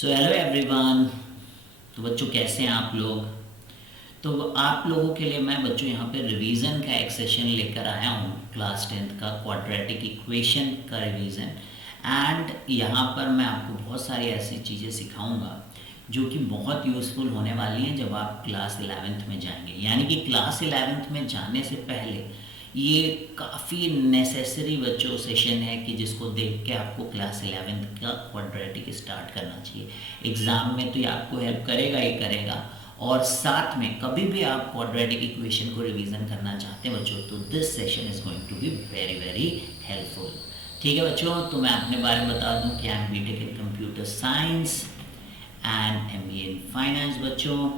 So hello everyone. तो बच्चों कैसे हैं आप लोग। तो आप लोगों के लिए मैं बच्चों यहाँ पे रिवीजन का एक सेशन लेकर आया हूँ, क्लास 10th का क्वाड्रेटिक इक्वेशन का रिवीजन। एंड यहाँ पर मैं आपको बहुत सारी ऐसी चीज़ें सिखाऊंगा जो कि बहुत यूज़फुल होने वाली हैं जब आप क्लास 11th में जाएंगे। यानी कि क्लास 11th में जाने से पहले ये काफ़ी नेसेसरी बच्चों सेशन है कि जिसको देख के आपको क्लास 11th का क्वाड्रेटिक स्टार्ट करना चाहिए। एग्ज़ाम में तो ये आपको हेल्प करेगा ही करेगा, और साथ में कभी भी आप क्वाड्रेटिक इक्वेशन को रिवीजन करना चाहते हैं बच्चों, तो this session is going to be very very helpful. ठीक है बच्चों, तो मैं अपने बारे में बता दूं कि I am BTech in computer science and MBA in finance बच्चों,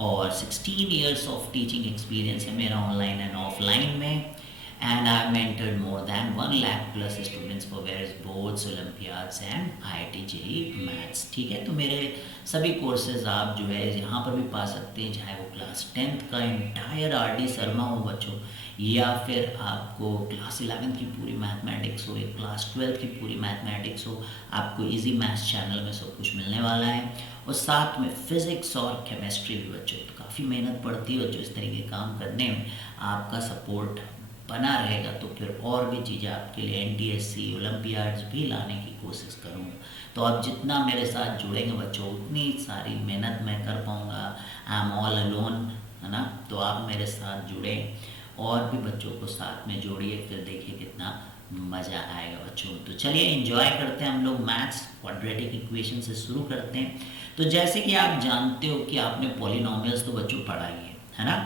और 16 ईयर्स ऑफ टीचिंग एक्सपीरियंस है मेरा ऑनलाइन एंड ऑफलाइन में। And I mentored more than 1 lakh plus students for various boards, olympiads and IIT JEE maths. ठीक है, तो मेरे सभी कोर्सेज आप जो है यहाँ पर भी पा सकते हैं, चाहे वो क्लास 10th का इंटायर RD शर्मा हो बच्चों, या फिर आपको क्लास 11th की पूरी मैथमेटिक्स हो, या क्लास 12th की पूरी मैथमेटिक्स हो। आपको इजी मैथ्स चैनल में सब कुछ मिलने वाला है, और साथ में फिज़िक्स और केमिस्ट्री भी बच्चों। तो काफ़ी मेहनत पड़ती है बच्चों इस तरीके के काम करने में। आपका सपोर्ट बना रहेगा तो फिर और भी चीज़ें आपके लिए NTSC ओलंपियाड्स भी लाने की कोशिश करूँगा। तो आप जितना मेरे साथ जुड़ेंगे बच्चों, उतनी सारी मेहनत मैं कर पाऊँगा। आई एम ऑल अलोन, है ना। तो आप मेरे साथ जुड़ें और भी बच्चों को साथ में जोड़िए, फिर देखिए कितना मज़ा आएगा बच्चों। तो चलिए एंजॉय करते हैं हम लोग मैथ्स क्वाड्रेटिक इक्वेशन से शुरू करते हैं। तो जैसे कि आप जानते हो कि आपने पॉलिनोमियल्स तो बच्चों पढ़ा ही है ना।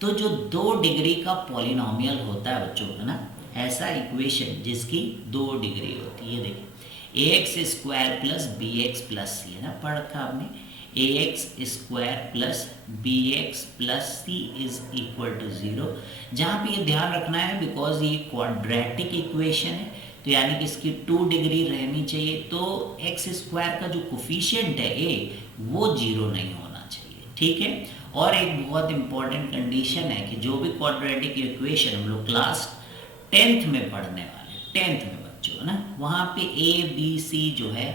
तो जो 2 डिग्री का पॉलिनोमियल होता है बच्चों, है ना, ऐसा इक्वेशन जिसकी 2 डिग्री होती है, देखिए ax square plus bx plus C, है ना, पढ़ रखा आपने। ax square plus bx plus C is equal to 0। जहाँ पे ये ध्यान रखना है बिकॉज ये क्वाड्रेटिक इक्वेशन है, तो यानी कि इसकी 2 डिग्री रहनी चाहिए। तो एक्स स्क्वायर का जो कोफिशिएंट है a, वो 0 नहीं होना चाहिए। ठीक है, और एक बहुत इंपॉर्टेंट कंडीशन है कि जो भी क्वाड्रेटिक इक्वेशन हम लोग क्लास 10th में पढ़ने वाले, 10th में बच्चों, है ना, वहाँ पे ABC जो है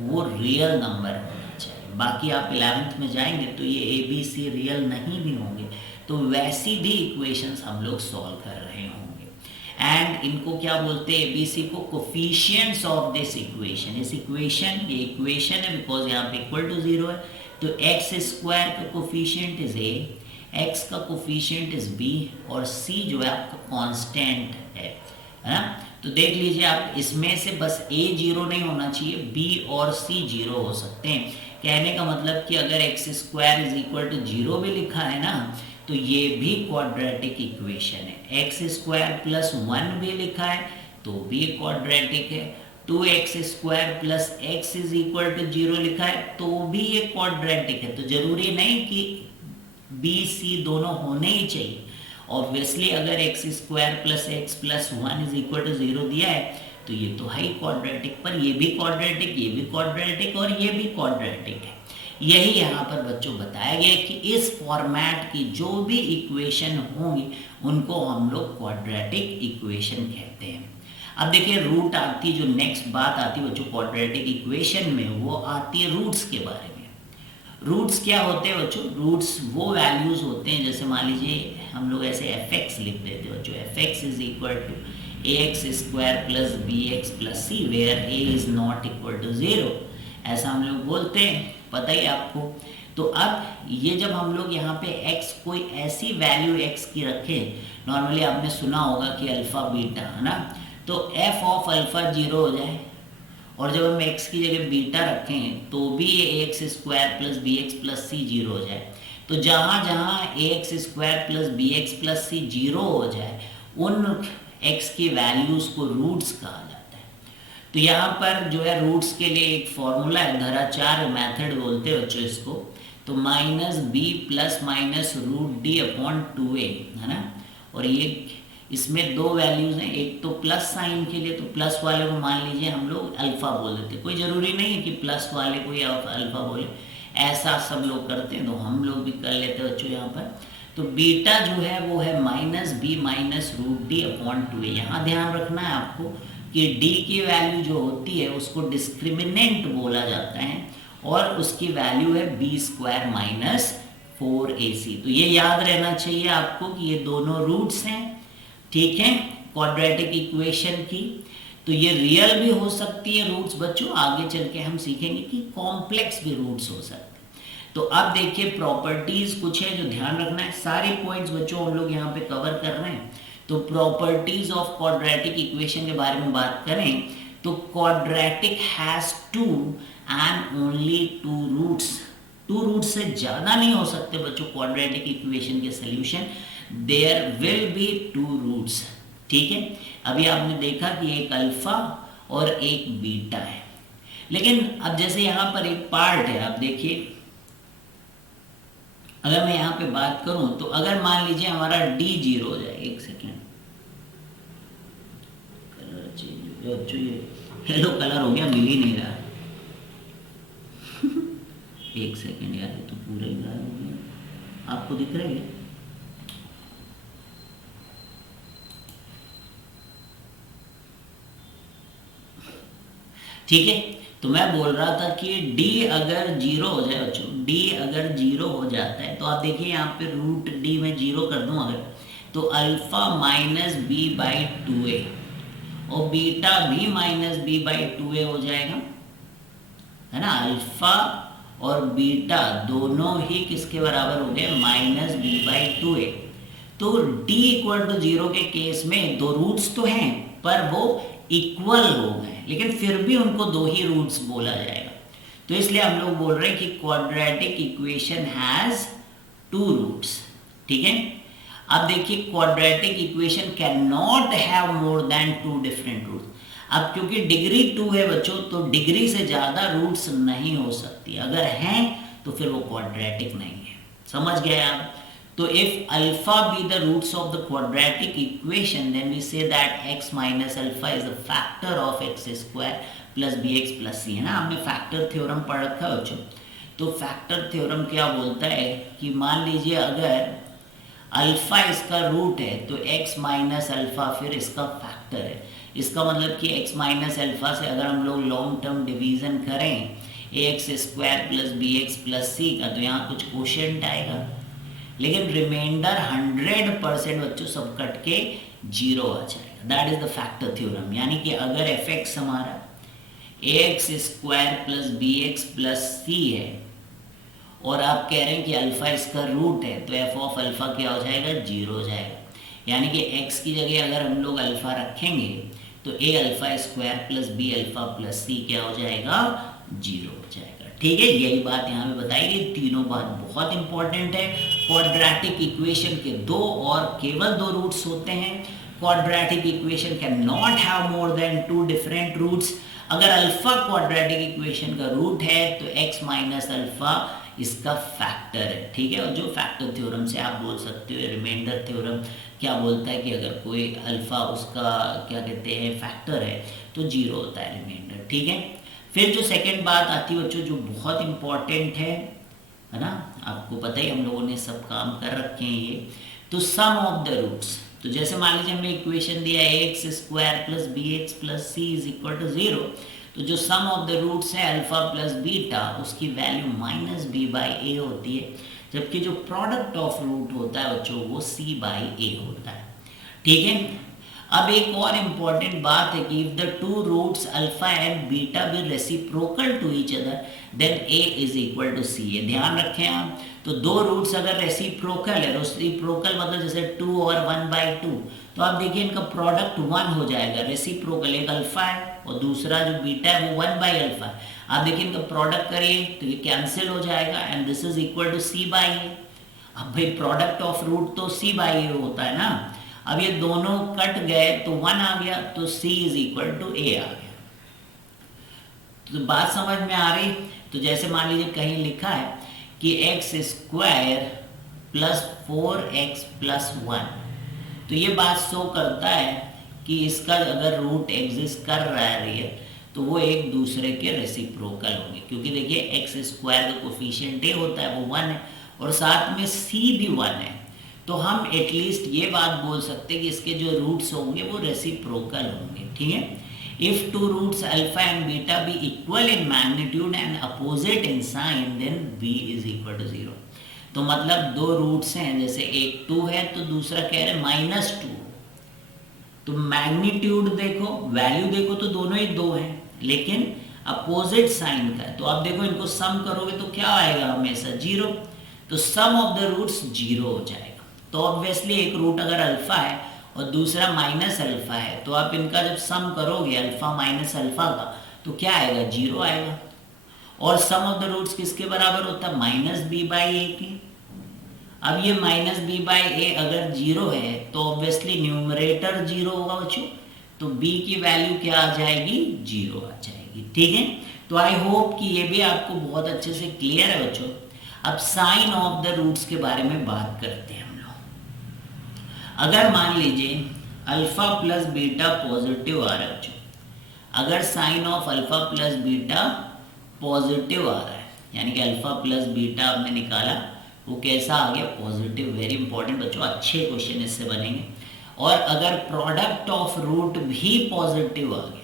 वो रियल नंबर होना चाहिए। बाकी आप 11th में जाएंगे तो ये ABC रियल नहीं भी होंगे, तो वैसी भी इक्वेशंस हम लोग सॉल्व कर रहे होंगे। एंड इनको क्या बोलते हैं, ABC को कोफिशिएंट्स ऑफ दिस इक्वेशन। इस इक्वेशन, ये इक्वेशन है बिकॉज यहाँ पे इक्वल टू 0 है, तो एक्स स्क्वायर का कोफिशिएंट इज a, एक्स का कोफिशिएंट इज b, और c जो है आपका कांस्टेंट है ना। तो देख लीजिए आप, इसमें से बस a 0 नहीं होना चाहिए, b और c 0 हो सकते हैं। कहने का मतलब कि अगर x square is equal to 0 भी लिखा है ना, तो ये भी क्वाड्रेटिक इक्वेशन है। एक्स स्क्वायर प्लस 1 भी लिखा है तो भी क्वाड्रेटिक है। 2x square plus x is equal to 0 लिखा है तो भी ये क्वाड्रेटिक है। तो जरूरी नहीं कि बी सी दोनों होने ही चाहिए। ऑब्वियसली अगर x square plus x plus 1 is equal to 0 दिया है तो ये तो है ही क्वाड्रेटिक, पर ये भी क्वाड्रेटिक, ये भी क्वाड्रेटिक और ये भी क्वाड्रेटिक है। यही यहाँ पर बच्चों बताया गया कि इस फॉर्मेट की जो भी इक्वेशन होंगी उनको हम लोग क्वाड्रेटिक इक्वेशन कहते हैं। अब देखिए रूट आती, जो नेक्स्ट बात आती है बच्चों क्वाड्रेटिक इक्वेशन में, वो आती है रूट्स के बारे में। रूट्स क्या होते हैं बच्चों, रूट्स वो वैल्यूज होते हैं, जैसे मान लीजिए हम लोग ऐसे fx लिख देते हैं बच्चों, fx is equal to ax square plus bx plus C, where a is not equal to 0, ऐसा हम लोग बोलते हैं, पता ही आपको। तो अब ये जब हम लोग यहाँ पे x कोई ऐसी वैल्यू x की रखें, नॉर्मली आपने सुना होगा कि अल्फा बीटा, है ना, तो f ऑफ अल्फा 0 हो जाए, और जब हम x की जगह बीटा रखें तो भी ये ax square plus bx plus C 0 हो जाए। तो जहाँ जहाँ ax square plus bx plus C 0 हो जाए उन x की वैल्यूज को रूट्स कहा जाता है। तो यहाँ पर जो है रूट्स के लिए एक फॉर्मूला है, धराचार मेथड बोलते हैं बच्चों इसको। तो minus B plus minus root D upon 2a, है ना, और ये इसमें 2 वैल्यूज हैं, एक तो प्लस साइन के लिए, तो प्लस वाले को मान लीजिए हम लोग अल्फा बोल देते, कोई ज़रूरी नहीं है कि प्लस वाले को या अल्फा बोले, ऐसा सब लोग करते हैं तो हम लोग भी कर लेते हैं बच्चों यहाँ पर। तो बीटा जो है वो है minus B minus root D upon 2a। यहाँ ध्यान रखना है आपको, कि d की वैल्यू जो होती है उसको डिस्क्रिमिनेंट बोला जाता है और उसकी वैल्यू है बी स्क्वायर माइनस 4ac। तो ये याद रहना चाहिए आपको कि ये दोनों रूट्स हैं, ठीक है, क्वाड्रेटिक इक्वेशन की। तो ये रियल भी हो सकती है रूट्स बच्चों, आगे चल के हम सीखेंगे कि कॉम्प्लेक्स भी रूट्स हो सकते हैं। तो अब देखिए प्रॉपर्टीज कुछ है जो ध्यान रखना है, सारे पॉइंट्स बच्चों हम लोग यहाँ पे कवर कर रहे हैं। तो प्रॉपर्टीज ऑफ क्वाड्रेटिक इक्वेशन के बारे में बात करें तो quadratic has two and only two roots. Two roots से ज़्यादा नहीं हो सकते बच्चों क्वाड्रेटिक इक्वेशन के solution, there will be two roots, ठीक है। अभी आपने देखा कि एक अल्फा और एक बीटा है, लेकिन अब जैसे यहाँ पर एक पार्ट है, आप देखिए अगर मैं यहाँ पे बात करूं तो अगर मान लीजिए हमारा d 0 हो जाए, एक सेकेंड, कलर चेंज हो गया, ये येलो कलर हो गया, मिल ही नहीं रहा एक सेकेंड यार, ये तो पूरा ही गायब हो गया, आपको दिख रहा है? ठीक है, तो मैं बोल रहा था कि d अगर 0 हो जाए बच्चों, d अगर 0 हो जाता है तो आप देखिए यहाँ पे रूट d में 0 कर दूं अगर, तो alpha minus B by 2a और बीटा भी माइनस बी बाई 2a हो जाएगा, है ना। अल्फा और बीटा दोनों ही किसके बराबर हो गए, माइनस बी बाई 2a। तो d इक्वल टू 0 के केस में दो रूट्स तो हैं पर वो इक्वल हो गए, लेकिन फिर भी उनको दो ही रूट्स बोला जाएगा। तो इसलिए हम लोग बोल रहे हैं कि quadratic equation has two roots, ठीक है। अब देखिए quadratic equation can not have more than two different roots. अब क्योंकि डिग्री 2 है बच्चों, तो डिग्री से ज्यादा रूट्स नहीं हो सकती, अगर हैं तो फिर वो क्वाड्रेटिक नहीं है, समझ गए आप। तो if alpha be the roots of the quadratic equation, then we say that x minus alpha is a factor of x square plus bx plus c, है ना। हमने फैक्टर थ्योरम पढ़ रखा है बच्चों। तो फैक्टर थ्योरम क्या बोलता है कि मान लीजिए अगर अल्फा इसका रूट है तो x माइनस अल्फा फिर इसका फैक्टर है। इसका मतलब कि x माइनस अल्फा से अगर हम लोग लॉन्ग टर्म डिवीजन करें ax square plus bx plus c का, तो यहाँ कुछ क्वोशिएंट आएगा, लेकिन रिमाइंडर 100% बच्चों सब कट के 0 आ जाएगा। That is the factor theorem. यानी कि अगर एफ एक्स हमारा ax square plus B x plus C है और आप कह रहे हैं कि अल्फा इसका रूट है, तो एफ ऑफ अल्फा क्या हो जाएगा, 0 हो जाएगा। यानी कि x की जगह अगर हम लोग अल्फा रखेंगे तो a alpha square plus B alpha plus C क्या हो जाएगा, 0 हो जाएगा, ठीक है। यही बात यहाँ पे बताई गई, तीनों बात बहुत इंपॉर्टेंट है। क्वाड्रेटिक इक्वेशन के दो और केवल दो रूट्स होते हैं। Quadratic equation can not have more than two different roots. अगर अल्फा क्वाड्रेटिक इक्वेशन का रूट है तो x माइनस अल्फा इसका फैक्टर है, ठीक है। और जो फैक्टर थ्योरम से आप बोल सकते हो, रिमाइंडर थ्योरम क्या बोलता है कि अगर कोई अल्फा उसका क्या कहते हैं फैक्टर है तो 0 होता है रिमाइंडर, ठीक है। फिर जो सेकंड बात आती है बच्चों जो बहुत इंपॉर्टेंट है ना, आपको पता ही हम लोगों ने सब काम कर रखे हैं ये, तो सम ऑफ द रूट्स। तो जैसे मान लीजिए हमें इक्वेशन दिया है x square plus B x plus C is equal to 0, तो जो सम ऑफ द रूट्स है अल्फा प्लस बीटा उसकी value minus B by A होती है, जबकि जो प्रोडक्ट ऑफ रूट होता है बच्चों वो सी बाई ए होता है, ठीक है। अब एक और इम्पॉर्टेंट बात है कि if the two roots alpha and beta be reciprocal to each other then A is equal to C. ये ध्यान रखें आप। तो दो रूट्स अगर रेसिप्रोकल है, रेसिप्रोकल मतलब जैसे 2 और 1/2, तो आप देखिए इनका प्रोडक्ट 1 हो जाएगा। रेसिप्रोकल एक अल्फा है और दूसरा जो बीटा है वो 1/अल्फा है। आप देखिए इनका प्रोडक्ट करिए तो ये कैंसिल हो जाएगा and this is equal to C by A. अब भाई प्रोडक्ट ऑफ रूट तो सी बाई ए होता है ना। अब ये दोनों कट गए तो 1 आ गया, तो c इज इक्वल टू ए आ गया। तो बात समझ में आ रही। तो जैसे मान लीजिए कहीं लिखा है कि x square plus 4x plus 1, तो ये बात शो करता है कि इसका अगर रूट एग्जिस्ट कर रहा है रियल, तो वो एक दूसरे के रेसिप्रोकल होंगे, क्योंकि देखिए x स्क्वायर का कोफिशिएंट a होता है वो 1 है और साथ में c भी 1 है, तो हम एटलीस्ट ये बात बोल सकते हैं कि इसके जो रूट्स होंगे वो रेसिप्रोकल होंगे, ठीक है। If two roots alpha and beta be equal in magnitude and opposite in sign, then b is equal to 0. तो मतलब दो रूट्स हैं, जैसे एक 2 है तो दूसरा कह रहे -2, तो मैग्नीट्यूड देखो, वैल्यू देखो तो दोनों ही 2 हैं, लेकिन अपोजिट साइन का है। तो आप देखो इनको सम करोगे तो क्या आएगा, हमेशा 0, तो सम ऑफ द रूट्स 0 हो जाएगा। तो ऑब्वियसली एक रूट अगर अल्फा है और दूसरा माइनस अल्फा है, तो आप इनका जब सम करोगे अल्फा माइनस अल्फा का, तो क्या आएगा, 0 आएगा। और सम ऑफ द रूट्स किसके बराबर होता है, -b/a के। अब ये -b/a अगर 0 है तो ऑब्वियसली न्यूमरेटर 0 होगा बच्चों, तो b की वैल्यू क्या आ जाएगी, 0 आ जाएगी। ठीक है, तो आई होप कि ये भी आपको बहुत अच्छे से क्लियर है बच्चों। अब साइन ऑफ द रूट्स के बारे में बात करते हैं हम लोग। अगर मान लीजिए अल्फा प्लस बीटा पॉजिटिव आ रहा है बच्चों, अगर sign of alpha plus beta positive आ रहा है, यानी कि अल्फा प्लस बीटा आपने निकाला, वो कैसा आ गया, पॉजिटिव। वेरी इंपॉर्टेंट बच्चों, अच्छे क्वेश्चन इससे बनेंगे। और अगर प्रोडक्ट ऑफ रूट भी पॉजिटिव आ गया,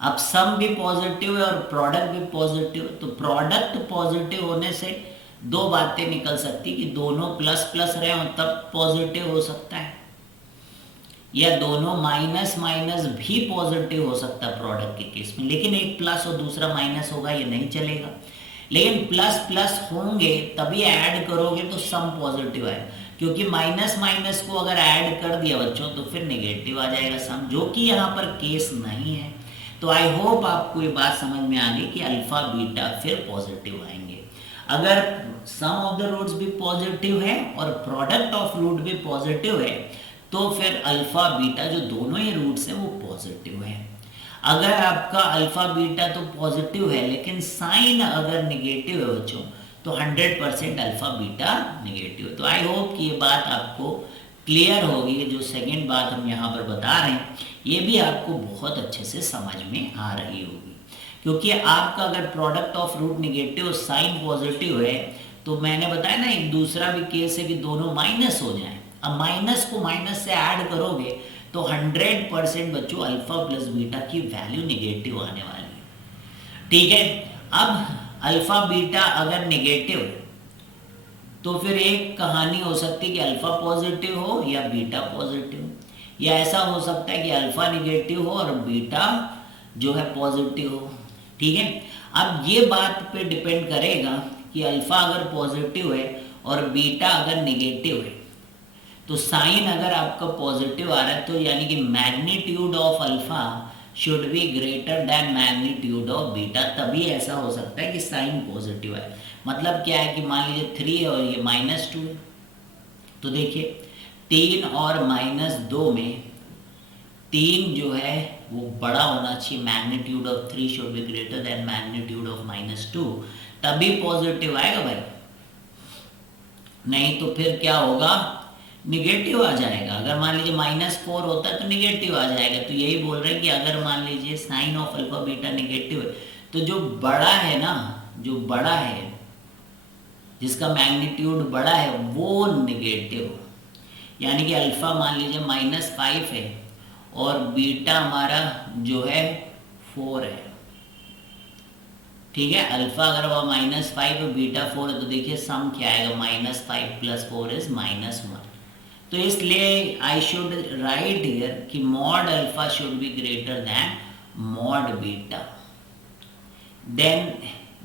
अब सम भी पॉजिटिव है और प्रोडक्ट भी पॉजिटिव, तो प्रोडक्ट पॉजिटिव होने से दो बातें निकल सकती कि दोनों प्लस प्लस रहे हो तब पॉजिटिव हो सकता है, या दोनों माइनस माइनस भी पॉजिटिव हो सकता है प्रोडक्ट के केस में। लेकिन एक प्लस और दूसरा माइनस होगा, ये नहीं चलेगा। लेकिन प्लस प्लस होंगे तभी ऐड करोगे तो सम पॉजिटिव आएगा, क्योंकि माइनस माइनस को अगर ऐड कर दिया बच्चों तो फिर नेगेटिव आ जाएगा सम, जो कि यहाँ पर केस नहीं है। तो आई होप आपको ये बात समझ में आ गई कि अल्फा बीटा फिर पॉजिटिव आएंगे। अगर सम ऑफ द रूट्स भी पॉजिटिव है और प्रोडक्ट ऑफ रूट भी पॉजिटिव है, तो फिर अल्फा बीटा जो दोनों ही रूट्स हैं वो पॉजिटिव है। अगर आपका अल्फा बीटा तो पॉजिटिव है लेकिन साइन अगर निगेटिव है बच्चों, तो 100% अल्फा बीटा निगेटिव है। तो आई होप कि ये बात आपको क्लियर होगी। जो सेकंड बात हम यहाँ पर बता रहे हैं ये भी आपको बहुत अच्छे से समझ में आ रही होगी, क्योंकि आपका अगर product of root negative sign positive है, तो मैंने बताया ना एक दूसरा भी केस है कि दोनों माइनस हो जाएं। अब माइनस को माइनस से ऐड करोगे तो 100% बच्चों अल्फा प्लस बीटा की वैल्यू निगेटिव आने वाली है। ठीक है, अब अल्फा बीटा अगर निगेटिव तो फिर एक कहानी हो सकती है कि अल्फा पॉजिटिव हो या बीटा पॉजिटिव, या ऐसा हो सकता है कि अल्फा निगेटिव हो और बीटा जो है पॉजिटिव हो। ठीक है, अब ये बात पे डिपेंड करेगा कि अल्फा अगर पॉजिटिव है और बीटा अगर निगेटिव है, तो साइन अगर आपका पॉजिटिव आ रहा है तो यानी कि magnitude of alpha should be greater then magnitude of beta, तभी ऐसा हो सकता है कि साइन पॉजिटिव है। मतलब क्या है कि मान लीजिए 3 है और ये -2 है, तो देखिए 3 और -2 में 3 जो है वो बड़ा होना चाहिए, magnitude of 3 should be greater then magnitude of -2, तभी पॉजिटिव आएगा भाई, नहीं तो फिर क्या होगा, निगेटिव आ जाएगा। अगर मान लीजिए -4 होता है तो निगेटिव आ जाएगा। तो यही बोल रहे हैं कि अगर मान लीजिए sign of alpha beta negative है, तो जो बड़ा है ना, जो बड़ा है जिसका मैग्नीट्यूड बड़ा है वो निगेटिव, यानी कि अल्फा मान लीजिए -5 है और बीटा हमारा जो है 4 है। ठीक है, अल्फा अगर वह -5 और बीटा 4 है, तो देखिए सम क्या आएगा, -5 + 4 इज -1। तो इसलिए आई शुड राइट हियर कि mod alpha should be greater than mod beta. Then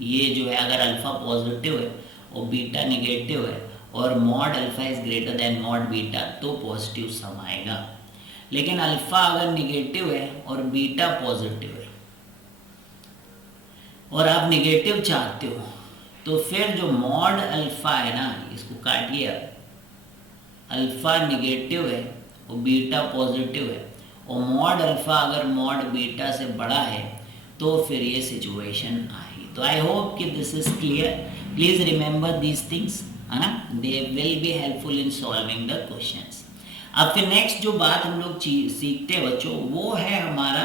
ये जो है अगर अल्फा पॉजिटिव है और बीटा निगेटिव है और mod alpha is greater than mod beta, तो पॉजिटिव सम आएगा। लेकिन अल्फा अगर निगेटिव है और बीटा पॉजिटिव है और आप निगेटिव चाहते हो, तो फिर जो मॉड अल्फा है ना, इसको काटिए आप, अल्फा निगेटिव है और बीटा पॉजिटिव है और मॉड अल्फा अगर मॉड बीटा से बड़ा है, तो फिर ये सिचुएशन आई। तो आई होप कि this is clear. Please remember these things, है ना, they will be helpful in solving the questions. अब फिर नेक्स्ट जो बात हम लोग सीखते हैं बच्चों, वो है हमारा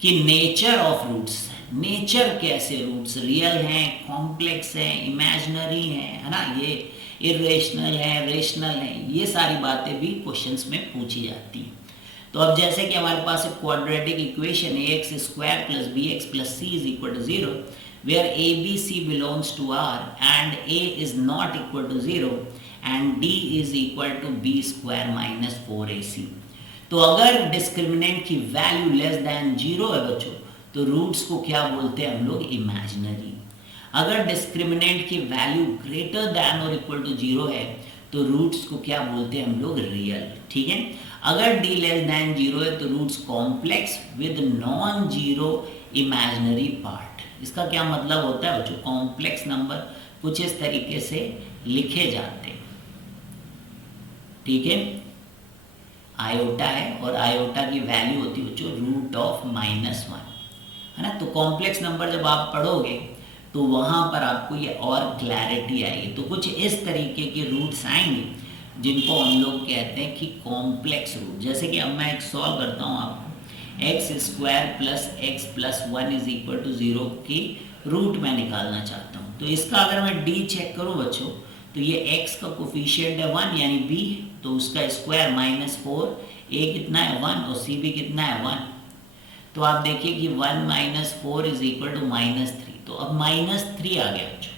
कि नेचर ऑफ रूट्स। नेचर कैसे रूट्स, रियल हैं, कॉम्प्लेक्स हैं, इमेजिनरी हैं, है ना, ये इरेशनल है, रेशनल है, ये सारी बातें भी क्वेश्चंस में पूछी जाती हैं। तो अब जैसे कि हमारे पास एक क्वाड्रेटिक इक्वेशन है x square plus B x plus C is equal to zero, where A B C belongs to R and A is not equal to zero and D is equal to B square minus 4ac। तो अगर discriminant की value less than zero है बच्चों, तो roots को क्या बोलते हैं हम लोग, इमेजिनरी। अगर डिस्क्रिमिनेंट की वैल्यू ग्रेटर देन और इक्वल टू जीरो है तो रूट्स को क्या बोलते हैं हम लोग, रियल। ठीक है, अगर डी लेस देन जीरो है तो roots complex with non zero imaginary part. इसका क्या मतलब होता है बच्चों, कॉम्प्लेक्स नंबर कुछ इस तरीके से लिखे जाते हैं। ठीक है, आयोटा है और आयोटा की वैल्यू होती है बच्चों रूट ऑफ -1, है ना। तो कॉम्प्लेक्स नंबर जब आप पढ़ोगे तो वहाँ पर आपको ये और क्लैरिटी आएगी। तो कुछ इस तरीके के रूट्स आएंगे जिनको हम लोग कहते हैं कि कॉम्प्लेक्स रूट। जैसे कि अब मैं एक सॉल्व करता हूँ आपको, x square plus x plus 1 is equal to 0 की रूट मैं निकालना चाहता हूँ। तो इसका अगर मैं डी चेक करूँ बच्चों, तो ये x का कोफिशिएंट है 1 यानी b, तो उसका स्क्वायर -4, a कितना है 1 और c भी कितना है 1। तो आप देखिए कि 1 माइनस 4 इज इक्वल टू -3, तो अब -3 आ गया बच्चों।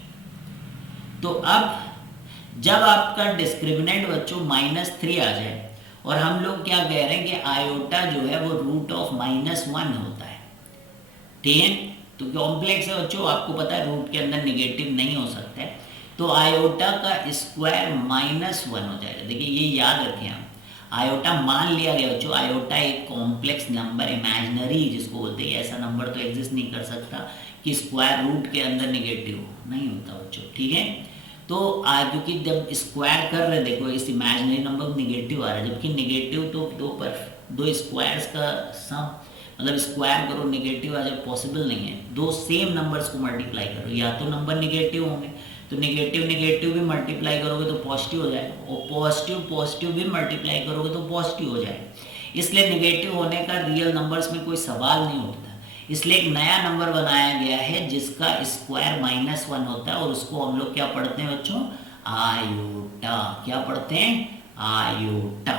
तो अब जब आपका डिस्क्रिमिनेंट बच्चों -3 आ जाए और हम लोग क्या कह रहे हैं कि आयोटा जो है वो रूट ऑफ -1 होता है। ठीक है, तो कॉम्प्लेक्स है बच्चों, आपको पता है रूट के अंदर निगेटिव नहीं हो सकता है। तो आयोटा का स्क्वायर -1 हो जाएगा। देखिए ये याद रखें आप, आयोटा मान लिया गया बच्चों, आयोटा एक कॉम्प्लेक्स नंबर इमेजिनरी जिसको बोलते हैं, ऐसा नंबर तो एग्जिस्ट नहीं कर सकता कि स्क्वायर रूट के अंदर निगेटिव नहीं होता बच्चों। ठीक है, तो क्योंकि जब स्क्वायर कर रहे देखो इस इमेजिनरी नंबर निगेटिव आ रहा है, जबकि निगेटिव तो दो स्क्वायर्स का सम, मतलब स्क्वायर करो निगेटिव आ जाए, पॉसिबल नहीं है। दो सेम नंबर्स को मल्टीप्लाई करो, या तो नंबर निगेटिव होंगे तो निगेटिव निगेटिव भी मल्टीप्लाई करोगे तो पॉजिटिव हो जाएगा, और पॉजिटिव पॉजिटिव भी मल्टीप्लाई करोगे तो पॉजिटिव हो जाएगा। इसलिए निगेटिव होने का रियल नंबर्स में कोई सवाल नहीं उठता। इसलिए एक नया नंबर बनाया गया है जिसका स्क्वायर -1 होता है, और उसको हम लोग क्या पढ़ते हैं बच्चों, आयोटा। क्या पढ़ते हैं, आयोटा।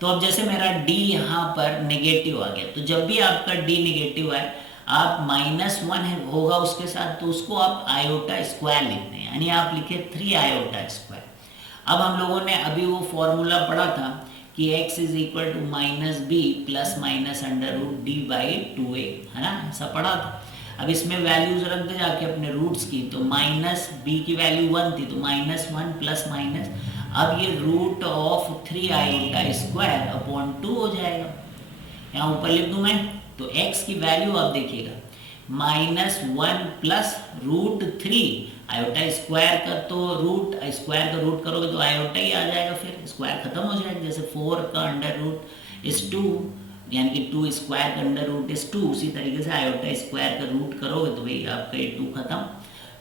तो अब जैसे मेरा d यहाँ पर नेगेटिव आ गया, तो जब भी आपका d नेगेटिव आए, आप -1 होगा उसके साथ, तो उसको आप आयोटा स्क्वायर लिखते हैं, यानी आप लिखे 3 आयोटा स्क्वायर। अब हम लोगों ने अभी वो फॉर्मूला पढ़ा था कि x is equal to -b plus minus √d/2a, है ना, ऐसा पढ़ा था। अब इसमें वैल्यूज रख दे जाके अपने रूट्स की, तो -b की वैल्यू 1 थी, तो -1 प्लस माइनस, अब ये root of 3 iota square upon 2 हो जाएगा। यहाँ ऊपर लिख दूं मैं, तो x की वैल्यू आप देखिएगा -1 प्लस √3 आयोटा स्क्वायर का, तो स्क्वायर का रूट करोगे तो आयोटा ही आ जाएगा, फिर स्क्वायर खत्म हो जाएगा। जैसे 4 का अंडर रूट इज 2, यानी कि 2 स्क्वायर का अंडर रूट इज 2, उसी तरीके से आयोटा स्क्वायर का रूट करोगे तो भाई आपका ये 2 खत्म।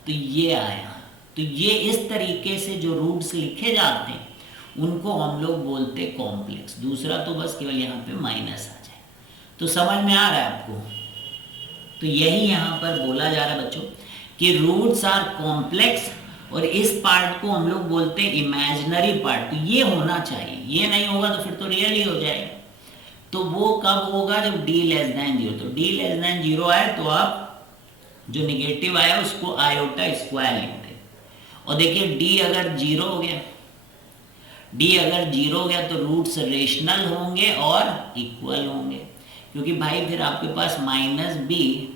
तो ये आया। तो ये इस तरीके से जो रूट्स लिखे जाते हैं उनको हम लोग बोलते कॉम्प्लेक्स। दूसरा तो बस केवल यहाँ पे माइनस आ जाए। तो समझ में आ रहा है आपको। तो यही यहाँ पर बोला जा रहा है बच्चों कि रूट्स आर कॉम्प्लेक्स, और इस पार्ट को हम लोग बोलते हैं इमेजिनरी पार्ट। तो ये होना चाहिए, ये नहीं होगा तो फिर तो रियल ही हो जाएगा। तो वो कब होगा, जब d लेस देन 0। तो d लेस देन 0 आए तो आप जो निगेटिव आया उसको आयोटा स्क्वायर लिखते। और देखिए d अगर 0 हो गया, d अगर 0 हो गया तो रूट्स रेशनल होंगे और इक्वल होंगे, क्योंकि भाई फिर आपके पास -b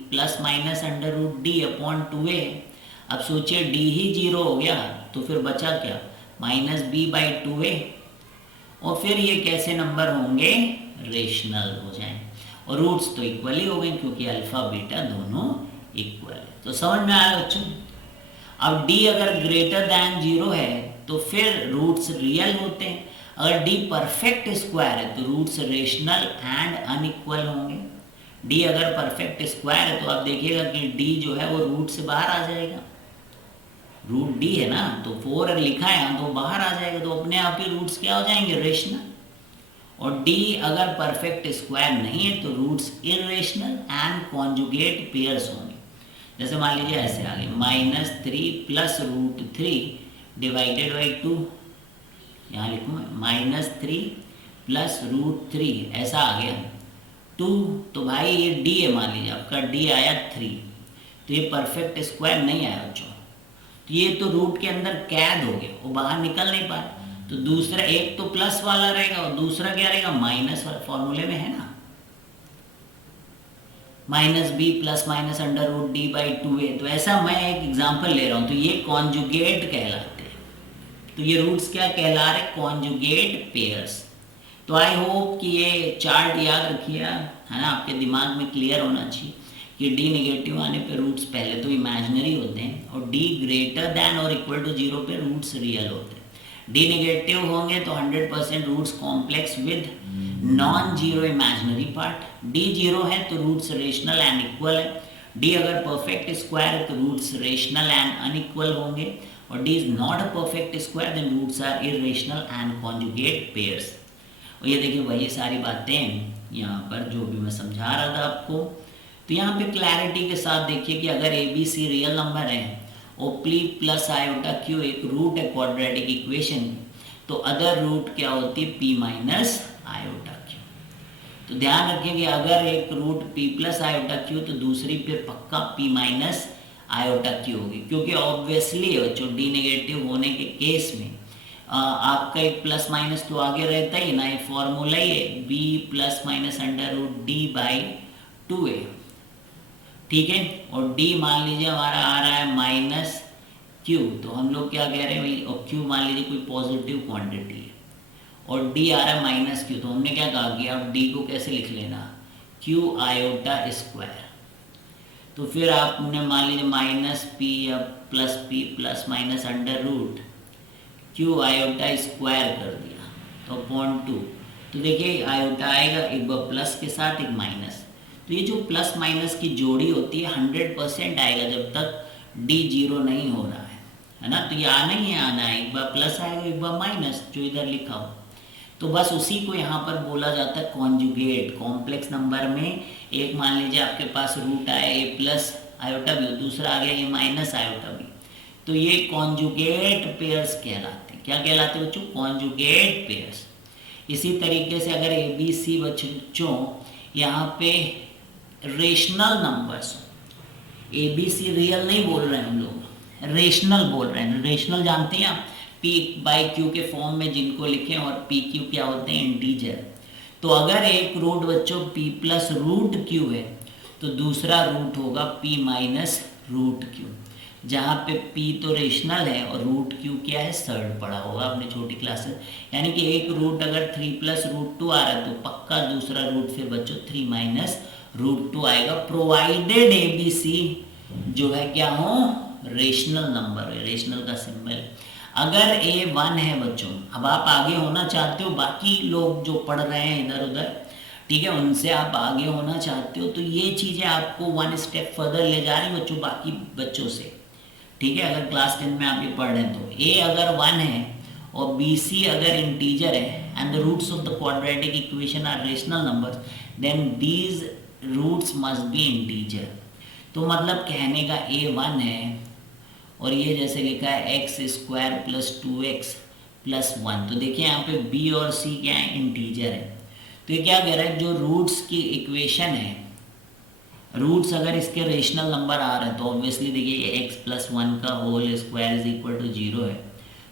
प्लस माइनस √d/2a है। अब सोचिए d ही 0 हो गया तो फिर बचा क्या, -b/2a, और फिर ये कैसे नंबर होंगे, रेशनल हो जाएं, और रूट्स तो इक्वल ही हो गए क्योंकि अल्फा बीटा दोनों इक्वल है। तो समझ में आया बच्चों। अब d अगर ग्रेटर दैन 0 है तो फिर रूट्स रियल होते हैं। अगर d परफेक्ट स्क्वायर है तो रूट्स रेशनल एंड अनइक्वल होंगे। d अगर परफेक्ट स्क्वायर है तो आप देखिएगा कि d जो है वो रूट से बाहर आ जाएगा, रूट d है ना, तो 4 अगर लिखा है तो बाहर आ जाएगा, तो अपने आप ही रूट्स क्या हो जाएंगे, रेशनल। और d अगर परफेक्ट स्क्वायर नहीं है तो roots irrational and conjugate pairs होंगे। जैसे मान लीजिए ऐसे आ गए -3 प्लस √3 डिवाइडेड बाई 2, यहाँ लिखूँ -3 प्लस रूट 3 ऐसा आ गया 2। तो भाई ये डी है, मान लीजिए आपका डी आया 3, तो ये परफेक्ट स्क्वायर नहीं आया बच्चों। तो ये तो रूट के अंदर कैद हो गया, वो बाहर निकल नहीं पाया। तो दूसरा एक तो प्लस वाला रहेगा और दूसरा क्या रहेगा माइनस वाला, फॉर्मूले में है ना minus B plus minus under root d by 2a। तो ऐसा मैं एक एग्जांपल ले रहा हूँ, तो ये कॉन्जुगेट कहलाते हैं। तो ये रूट्स क्या कहला रहे, कॉन्जुगेट पेयर्स। तो आई होप कि ये चार्ट याद रखिए, है ना, आपके दिमाग में क्लियर होना चाहिए कि डी नेगेटिव आने पे रूट्स पहले तो इमेजिनरी होते हैं और डी ग्रेटर देन और इक्वल टू 0 पे रूट्स रियल होते हैं। डी नेगेटिव होंगे तो 100% roots complex with non zero imaginary part. D zero है तो रूट्स रेशनल एंड इक्वल है। डी अगर परफेक्ट स्क्वायर है तो रूट्स रेशनल एंड अनइक्वल होंगे। और d is not a perfect square then roots are irrational and conjugate pairs. और ये देखिए वही सारी बातें यहाँ पर जो भी मैं समझा रहा था आपको। तो यहाँ पे क्लैरिटी के साथ देखिए कि अगर a B c real number है और पी प्लस आयोटा क्यू एक रूट है क्वाड्रेटिक इक्वेशन, तो अदर रूट क्या होती है पी माइनस आयोटा क्यू। तो ध्यान रखें कि अगर एक root p plus iota q तो दूसरी फिर पक्का पी माइनस आयोटा क्यू होगी, क्योंकि ऑब्वियसली बच्चों डी नेगेटिव होने के केस में आपका एक प्लस माइनस तो आगे रहता ही ना। ये फॉर्मूला ही है b plus minus under root d by 2a, ठीक है। और डी मान लीजिए हमारा आ रहा है माइनस क्यू, तो हम लोग क्या कह रहे हैं भाई, और क्यू मान लीजिए कोई पॉजिटिव क्वांटिटी है और डी आ रहा है माइनस क्यू, तो हमने क्या कहा कि अब डी को कैसे लिख लेना, क्यू आयोटा स्क्वायर। तो फिर आपने मान लीजिए माइनस पी या plus p plus minus under root q iota square कर दिया तो अपॉन 2। तो देखिए आयोटा आएगा एक बार प्लस के साथ एक माइनस। तो ये जो प्लस माइनस की जोड़ी होती है 100% आएगा जब तक डी जीरो नहीं हो रहा है ना। तो ये आना ही आना है, एक बार प्लस आएगा एक बार माइनस जो इधर लिखा हो। तो बस उसी को यहाँ पर बोला जाता है कॉन्जुगेट। कॉम्प्लेक्स नंबर में एक मान लीजिए आपके पास रूट आया ए प्लस आयोटा भी, दूसरा आ गया ये माइनस आयोटा भी, तो ये कॉन्जुगेट पेयर्स कहलाते हैं। क्या कहलाते हैं बच्चों, कॉन्जुगेट पेयर्स। इसी तरीके से अगर ए बी सी बच्चों यहाँ पे rational numbers, a B c real नहीं बोल रहे हैं हम लोग, रेशनल बोल रहे हैं। रेशनल जानते हैं आप, पी बाई क्यू के फॉर्म में जिनको लिखें, और पी क्यू क्या होते हैं, इंटीजर। तो अगर एक रूट बच्चों पी प्लस रूट क्यू है तो दूसरा रूट होगा पी माइनस रूट क्यू, जहाँ पे पी तो रेशनल है और रूट क्यू क्या है, सर्ड पढ़ा होगा अपने छोटी क्लासेस। यानी कि एक रूट अगर 3 प्लस रूट 2 आ रहा है तो पक्का दूसरा रूट फिर बच्चों 3 माइनस रूट 2 आएगा, प्रोवाइडेड ए बी सी जो है क्या हो, रेशनल नंबर है, रेशनल का सिंबल। अगर ए 1 है बच्चों, अब आप आगे होना चाहते हो, बाकी लोग जो पढ़ रहे हैं इधर उधर, ठीक है, उनसे आप आगे होना चाहते हो, तो ये चीज़ें आपको 1 स्टेप फर्दर ले जा रही बच्चों बाकी बच्चों से, ठीक है। अगर क्लास 10 में आप ये पढ़ रहे हैं तो ए अगर 1 है और बी सी अगर इंटीजर है and the roots of the quadratic equation are rational numbers, then these roots must be integer. तो मतलब कहने का ए 1 है और ये जैसे लिखा है x square plus 2x plus 1, तो देखिए यहाँ पे b और c क्या है, इंटीजर है। तो ये क्या कह रहा है, जो रूट्स की इक्वेशन है, रूट्स अगर इसके रेशनल नंबर आ रहे हैं तो ऑब्वियसली देखिए x प्लस 1 का whole square is equal to 0 है,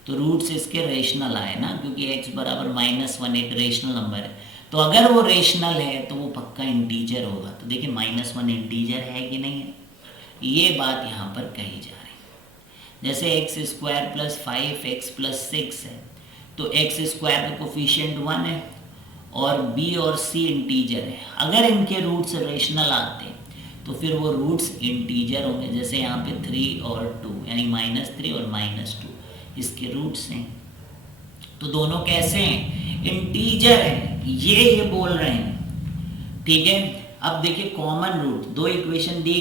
तो रूट्स इसके रेशनल आए ना, क्योंकि x बराबर -1 एक रेशनल नंबर है। तो अगर वो रेशनल है तो वो पक्का इंटीजर होगा। तो देखिए -1 इंटीजर है कि नहीं है, ये बात यहाँ पर कही जा रही है। जैसे x square plus 5x plus 6 है, तो एक्स स्क्वायर का कोफिशिएंट 1 है और b और c इंटीजर है। अगर इनके रूट्स रेशनल आते हैं तो फिर वो रूट्स इंटीजर होंगे। जैसे यहाँ पे 3 और 2 यानी -3 और -2 इसके रूट्स हैं, तो दोनों कैसे हैं, इंटीजर है, ये बोल रहे हैं, ठीक है। अब देखिए कॉमन रूट, दो इक्वेशन दी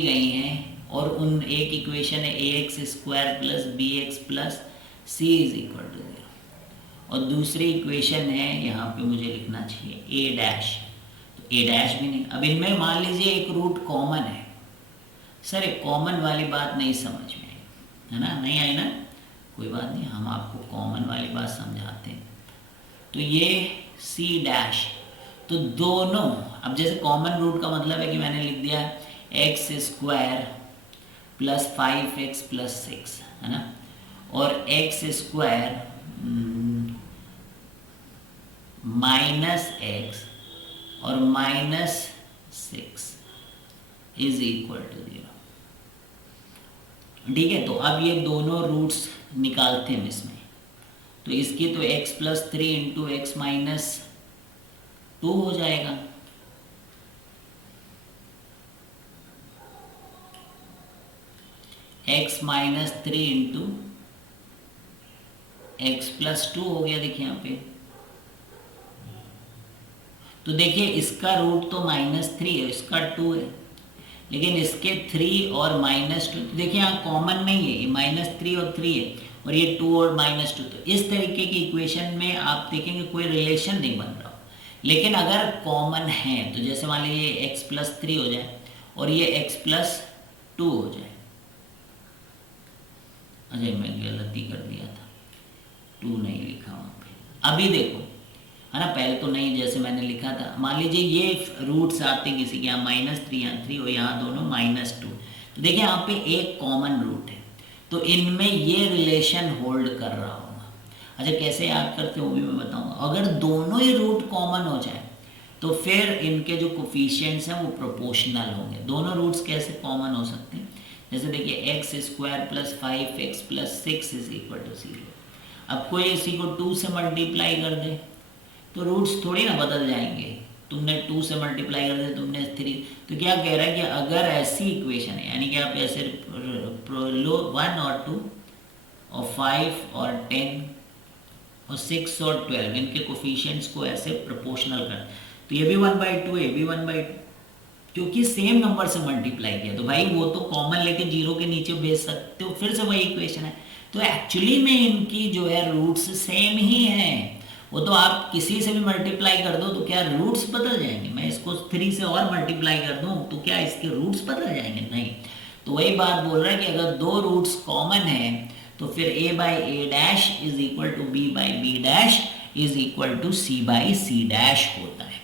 गई हैं और उन एक इक्वेशन है ax square plus bx plus c is equal to 0 और दूसरी इक्वेशन है यहाँ पे मुझे लिखना चाहिए a डैश, तो a डैश भी नहीं। अब इनमें मान लीजिए एक रूट कॉमन है, सर एक कॉमन वाली बात नहीं समझ में आई है ना, नहीं आई ना, कोई बात नहीं, हम आपको कॉमन वाली बात समझाते हैं। तो ये सी डैश, तो दोनों, अब जैसे कॉमन रूट का मतलब है कि मैंने लिख दिया x square plus 5x plus 6, है ना, और एक्स स्क्वायर माइनस एक्स और माइनस 6 इज इक्वल टू 0। ठीक है, तो अब ये दोनों रूट्स निकालते हैं इसमें। तो इसकी तो x plus 3 into x minus 2 हो जाएगा। x minus 3 into x plus 2 हो गया। देखिए यहाँ पे, तो देखिए इसका रूट तो -3 है, इसका 2 है, लेकिन इसके 3 और -2, देखिए यहाँ कॉमन नहीं है, ये -3 और 3 है, और ये 2 और -2। तो इस तरीके की इक्वेशन में आप देखेंगे कोई रिलेशन नहीं बन रहा। लेकिन अगर कॉमन है, तो जैसे मान लीजिए ये x प्लस 3 हो जाए और ये x प्लस 2 हो जाए। अजय मैं गलती कर दिया था, 2 नहीं लिखा वहाँ पे। अभी देखो, है ना, पहले तो नहीं जैसे मैंने लिखा था। मान लीजिए ये रूट्स आते किसी के यहाँ -3 यहाँ 3 और यहाँ दोनों -2, तो देखिए यहाँ पे एक कॉमन रूट है, तो इनमें ये रिलेशन होल्ड कर रहा होगा। अच्छा, कैसे याद करते हो वो भी मैं बताऊंगा। अगर दोनों ही रूट कॉमन हो जाए तो फिर इनके जो कोफिशिएंट्स हैं वो प्रोपोर्शनल होंगे। दोनों रूट्स कैसे कॉमन हो सकते हैं, जैसे देखिए x square plus 5x plus 6 is equal to 0। अब कोई इसी को 2 से मल्टीप्लाई कर दे तो रूट्स थोड़ी ना बदल जाएंगे। तुमने 2 से मल्टीप्लाई कर दिया, तुमने 3, तो क्या कह रहा है कि अगर ऐसी इक्वेशन है, यानी कि आप ऐसे लो 1 और 2 और 5 और 10 और 6 और 12 इनके कोफिशिएंट्स को ऐसे प्रोपोर्शनल कर, तो ये भी 1/2 है, ये भी 1/2, क्योंकि सेम नंबर से मल्टीप्लाई किया। तो भाई वो तो कॉमन लेके 0 के नीचे भेज सकते हो, फिर से वही इक्वेशन है। तो एक्चुअली में इनकी जो है रूट्स सेम ही हैं। वो तो आप किसी से भी मल्टीप्लाई कर दो तो क्या रूट्स बदल जाएंगे? मैं इसको 3 से और मल्टीप्लाई कर दूं तो क्या इसके रूट्स बदल जाएंगे? नहीं। तो वही बात बोल रहा है कि अगर दो रूट्स कॉमन है तो फिर a by a dash is equal to b by b dash is equal to c by c dash होता है।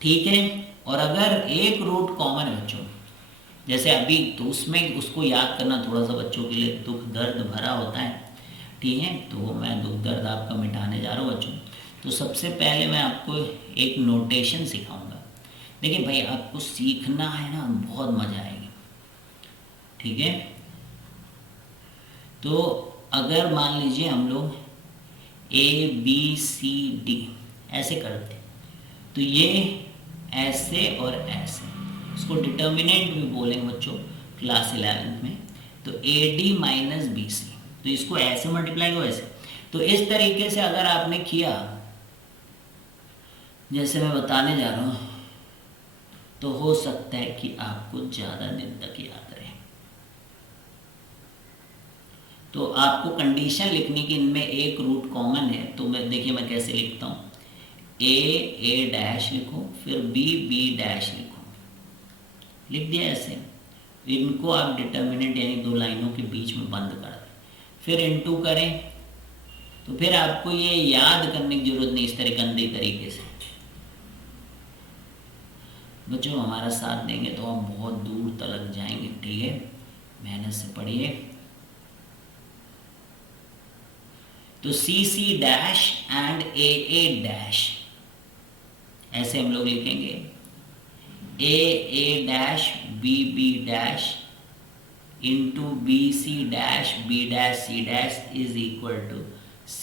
ठीक है, और अगर एक रूट कॉमन है बच्चों, जैसे अभी, तो उसमें उसको याद करना थोड़ा सा बच्चों के लिए दुख दर्द भरा होता है। ठीक है, तो मैं दुख दर्द आपका मिटाने जा रहा हूँ बच्चों। तो सबसे पहले मैं आपको एक नोटेशन सिखाऊंगा। देखिए भाई, आपको सीखना है ना, बहुत मज़ा आएगी। ठीक है, तो अगर मान लीजिए हम लोग ABCD ऐसे करते, तो ये ऐसे और ऐसे, इसको डिटर्मिनेंट भी बोलेंगे बच्चों क्लास 11th में। तो AD माइनस BC, तो इसको ऐसे मल्टीप्लाई को ऐसे। तो इस तरीके से अगर आपने किया जैसे मैं बताने जा रहा हूँ, तो हो सकता है कि आपको ज़्यादा दिन तक याद रहे। तो आपको कंडीशन लिखनी कि इनमें एक रूट कॉमन है। तो मैं देखिए मैं कैसे लिखता हूँ, A डैश लिखो, फिर B डैश लिखो, लिख दिया ऐसे। इनको आप डिटर्मिनेंट यानी दो लाइनों के बीच में बंद कर दें, फिर इनटू करें। तो फिर आपको ये याद करने की जरूरत नहीं इस तरह गंदे तरीके से। बच्चों हमारा साथ देंगे तो आप बहुत दूर तक जाएंगे। ठीक है, मेहनत से पढ़िए। तो CC dash and AA dash ऐसे हम लोग लिखेंगे। A dash B dash into BC dash B dash C dash is equal to C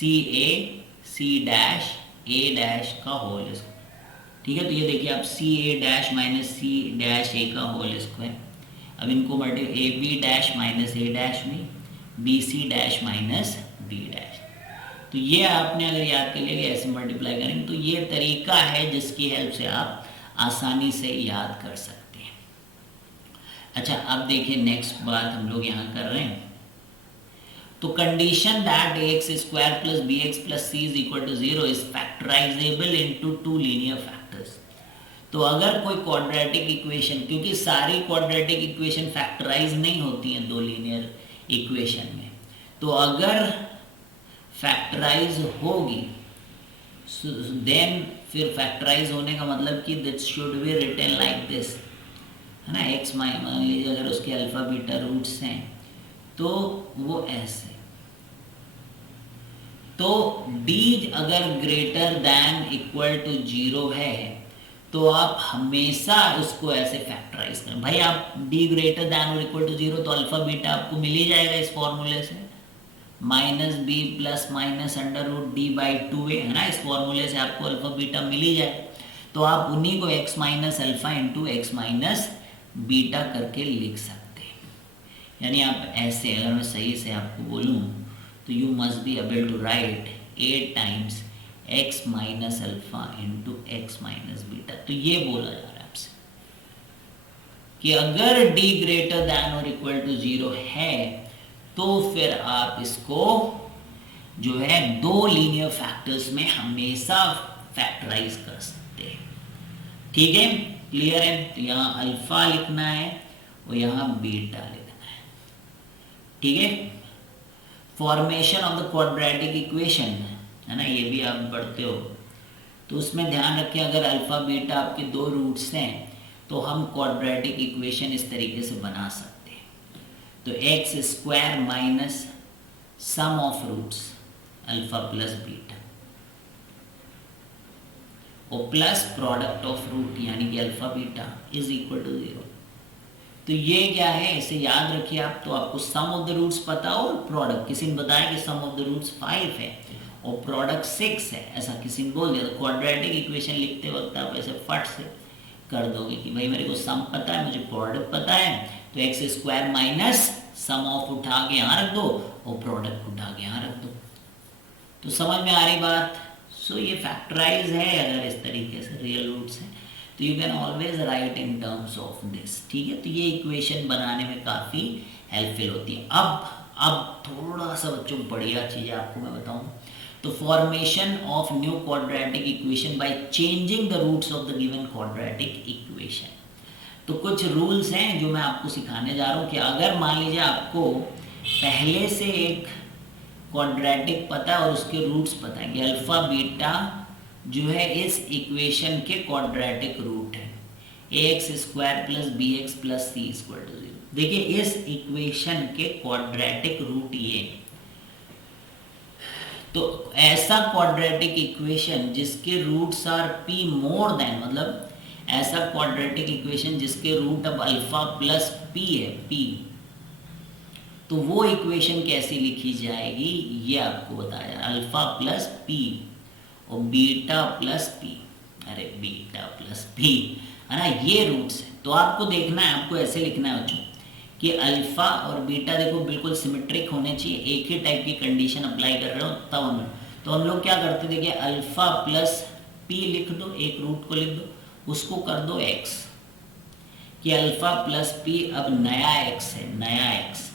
dash A dash का होल स्क्वायर। ठीक है, तो ये देखिए आप CA dash minus C dash A का होल स्क्वायर। अब इनको multiply AB dash minus A dash में BC dash minus B dash. तो ये आपने अगर याद कर लिया ऐसे मल्टीप्लाई करेंगे, तो ये तरीका है जिसकी हेल्प से आप आसानी से याद कर सकते हैं। अच्छा, अब देखिए नेक्स्ट बात हम लोग यहाँ कर रहे हैं। तो condition that ax square plus bx plus c is equal to 0 is factorisable into two linear factors. तो अगर कोई क्वाड्रेटिक इक्वेशन, क्योंकि सारी क्वाड्रेटिक इक्वेशन फैक्टराइज नहीं होती हैं दो लीनियर इक्वेशन में, तो अगर फैक्टराइज होगी देन फिर फैक्टराइज होने का मतलब कि this should be written like this, है ना। एक्स मान लीजिए अगर उसके अल्फा बीटा रूट्स हैं तो वो ऐसे, तो d अगर ग्रेटर दैन इक्वल टू 0 है तो आप हमेशा उसको ऐसे फैक्टराइज करें। भाई आप d ग्रेटर दैन और इक्वल टू 0 तो अल्फा बीटा आपको मिल ही जाएगा इस फॉर्मूले से, minus B plus minus under root d by 2a, है ना। इस फॉर्मूले से आपको अल्फा बीटा मिल ही जाएगा। तो आप उन्हीं को x minus alpha into x minus beta करके लिख सकते हैं। यानी आप ऐसे, अगर मैं सही से आपको बोलूँ तो you must be able to write 8 times x minus alpha into x minus beta. तो ये बोला जा रहा है आपसे कि अगर d ग्रेटर दैन और इक्वल टू 0 है तो फिर आप इसको जो है दो लीनियर फैक्टर्स में हमेशा फैक्टराइज कर सकते हैं। ठीक है, क्लियर है। तो यहाँ अल्फा लिखना है और यहाँ बीटा लिखना है। ठीक है, formation of the quadratic equation, है ना, ये भी आप पढ़ते हो तो उसमें ध्यान रखें अगर अल्फा बीटा आपके दो रूट्स हैं तो हम क्वाड्रेटिक इक्वेशन इस तरीके से बना सकते हैं। तो x square minus sum of roots alpha plus beta और प्लस प्रोडक्ट ऑफ रूट यानी कि alpha beta is equal to 0। तो ये क्या है, इसे याद रखिए आप। तो आपको सम ऑफ द रूट्स पता हो और प्रोडक्ट, किसी ने बताया कि सम ऑफ द रूट्स 5 है और प्रोडक्ट 6 है, ऐसा किसी ने बोल दिया तो क्वाड्रेटिक इक्वेशन लिखते वक्त आप ऐसे फट से कर दोगे कि भाई मेरे को सम पता है, मुझे प्रोडक्ट पता है, तो x square minus sum of उठा के यहाँ रख दो और प्रोडक्ट उठा के यहाँ रख दो। तो समझ में आ रही बात। सो ये फैक्टराइज है अगर इस तरीके से रियल रूट्स हैं तो you can always right in terms of this. ठीक है, तो ये इक्वेशन बनाने में काफ़ी हेल्पफुल होती है। अब थोड़ा सा बच्चों बढ़िया चीज़ आपको मैं बताऊं तो formation of new quadratic equation by changing the roots of the given quadratic equation. तो कुछ रूल्स हैं जो मैं आपको सिखाने जा रहा हूँ कि अगर मान लीजिए आपको पहले से एक क्वाड्रेटिक पता है और उसके रूट्स पता है कि अल्फा बीटा जो है इस इक्वेशन के क्वाड्रेटिक रूट है, x square plus B x plus c equal to 0। देखिए इस इक्वेशन के क्वाड्रेटिक रूट ये, तो ऐसा क्वाड्रेटिक इक्वेशन जिसके roots are p more than, मतलब ऐसा क्वाड्रेटिक इक्वेशन जिसके रूट अब अल्फा प्लस p है, p, तो वो इक्वेशन कैसी लिखी जाएगी ये आपको बताया, अल्फा प्लस p और बीटा प्लस p। अरे बीटा प्लस p, है ना, ये रूट्स है। तो आपको देखना है, आपको ऐसे लिखना है बच्चों कि अल्फा और बीटा देखो बिल्कुल सिमेट्रिक होने चाहिए, एक ही टाइप की कंडीशन अप्लाई कर रहे हो तब हम, तो हम लोग क्या करते देखिए अल्फा प्लस p लिख दो, एक रूट को लिख दो, उसको कर दो x, कि अल्फा प्लस p अब नया x है, नया x।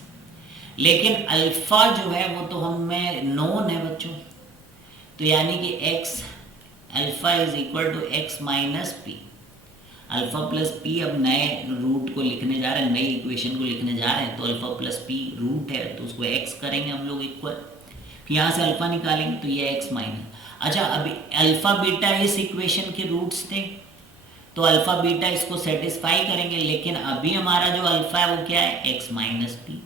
लेकिन अल्फा जो है वो तो हमें नोन है बच्चों, तो यानी कि x alpha is equal to x minus p। Alpha plus p अब नए रूट को लिखने जा रहे हैं, नई इक्वेशन को लिखने जा रहे हैं, तो अल्फा प्लस p रूट है तो उसको x करेंगे हम लोग इक्वल, फिर यहाँ से अल्फा निकालेंगे तो ये x माइनस। अच्छा, अभी अल्फा बीटा इस इक्वेशन के रूट्स थे तो अल्फा बीटा इसको सेटिस्फाई करेंगे, लेकिन अभी हमारा जो अल्फा है वो क्या है, x माइनस p,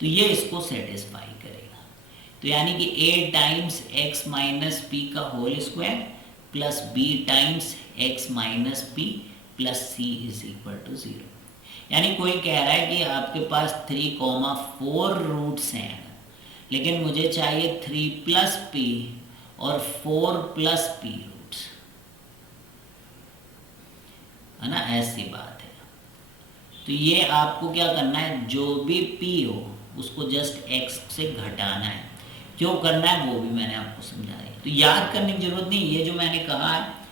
तो ये इसको सेटिस्फाई करेगा। तो यानी कि a times x minus p का whole square plus b times x minus p plus c is equal to 0। यानी कोई कह रहा है कि आपके पास 3,4 रूट्स हैं, लेकिन मुझे चाहिए 3 प्लस p और 4 प्लस p रूट्स, है ना, ऐसी बात है। तो ये आपको क्या करना है, जो भी p हो उसको जस्ट x से घटाना है। क्यों करना है वो भी मैंने आपको समझाया, तो याद करने की जरूरत नहीं, ये जो मैंने कहा है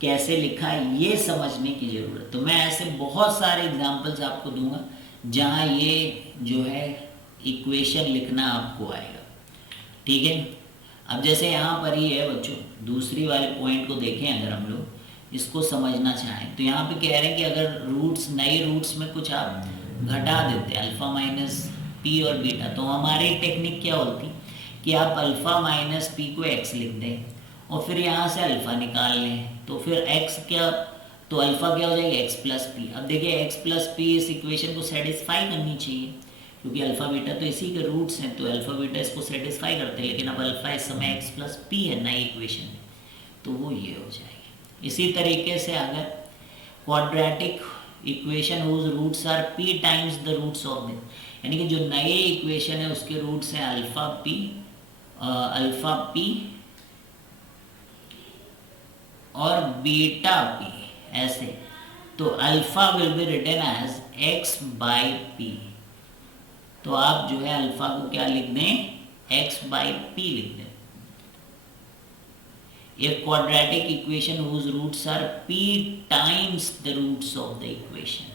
कैसे लिखा है ये समझने की ज़रूरत। तो मैं ऐसे बहुत सारे एग्जांपल्स आपको दूंगा जहाँ ये जो है इक्वेशन लिखना आपको आएगा। ठीक है, अब जैसे यहाँ पर ही है बच्चों, दूसरी वाले पॉइंट को देखें, अगर हम लोग इसको समझना चाहें तो यहाँ पे कह रहे हैं कि अगर रूट्स, नए रूट्स में कुछ आप घटा देते, अल्फा माइनस पी और बीटा। तो हमारी टेक्निक क्या होती कि आप अल्फ़ा माइनस पी को एक्स लिख दें और फिर यहाँ से अल्फ़ा निकाल लें, तो फिर एक्स क्या, तो अल्फ़ा क्या हो जाएगा एक्स प्लस पी। अब देखिए एक्स प्लस पी इस इक्वेशन को सेटिस्फाई करनी चाहिए, क्योंकि अल्फ़ा बीटा तो इसी के रूट्स हैं, तो अल्फ़ा बीटा इसको सेटिस्फाई करते हैं, लेकिन अब अल्फ़ा इस समय एक्स प्लस पी है नई इक्वेशन में, तो वो ये हो जाएगी। इसी तरीके से अगर quadratic equation whose roots are p times the roots of this, यानी कि जो नए इक्वेशन है उसके रूट्स हैं अल्फ़ा पी और बीटा पी, ऐसे, तो alpha will be written as x by p. तो आप जो है अल्फ़ा को क्या लिख दें, एक्स बाई पी लिख दें। A quadratic equation whose roots are p times the roots of the equation,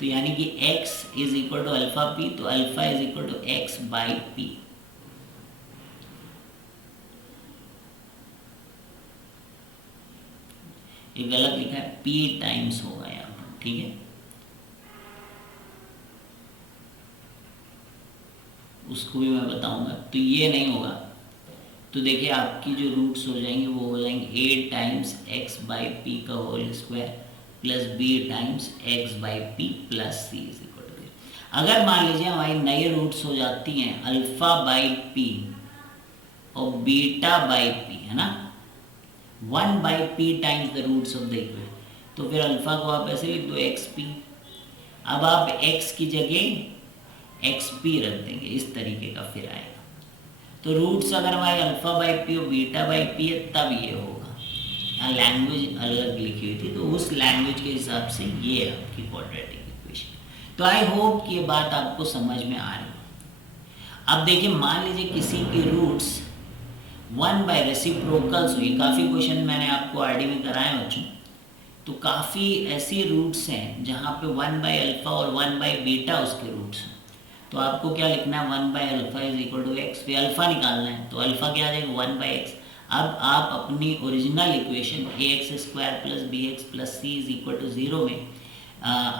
तो यानी कि x is equal to alpha P, तो alpha is equal to X by P. ये गलत लिखा है, p टाइम्स होगा यहाँ पर, ठीक है, उसको भी मैं बताऊंगा। तो ये नहीं होगा, तो देखिए आपकी जो रूट्स हो जाएंगे वो हो जाएंगे a times x by p का whole square plus B times x by p plus C is equal to. अगर मान लीजिए हमारी नए रूट्स हो जाती हैं अल्फा बाई पी और बीटा बाई पी, है ना, 1 by p times the roots of the equation, तो फिर अल्फा को आप ऐसे लिख दो एक्स पी। अब आप एक्स की जगह एक्स पी रख देंगे, इस तरीके का फिर आएगा। तो रूट्स अगर हमारे अल्फा बाई पी और बीटा बाई पी है तब ये होगा। यहाँ लैंग्वेज अलग लिखी हुई थी, तो उस लैंग्वेज के हिसाब से ये है आपकी क्वाड्रेटिक इक्वेशन। तो आई होप कि ये बात आपको समझ में आ रही है। अब देखिए मान लीजिए किसी के रूट्स 1 बाई रेसिप्रोकल्स हुई, काफ़ी क्वेश्चन मैंने आपको आरडी में कराए बच्चों, तो काफ़ी ऐसी रूट्स हैं जहाँ पे 1 बाई अल्फा और 1 बाई बीटा उसके रूट्स हैं। तो आपको क्या लिखना है, 1 by alpha is equal to x, फिर अल्फा निकालना है, तो अल्फा क्या आ जाएगा 1 बाई एक्स। अब आप अपनी original equation a x square plus B x plus C is equal to 0 में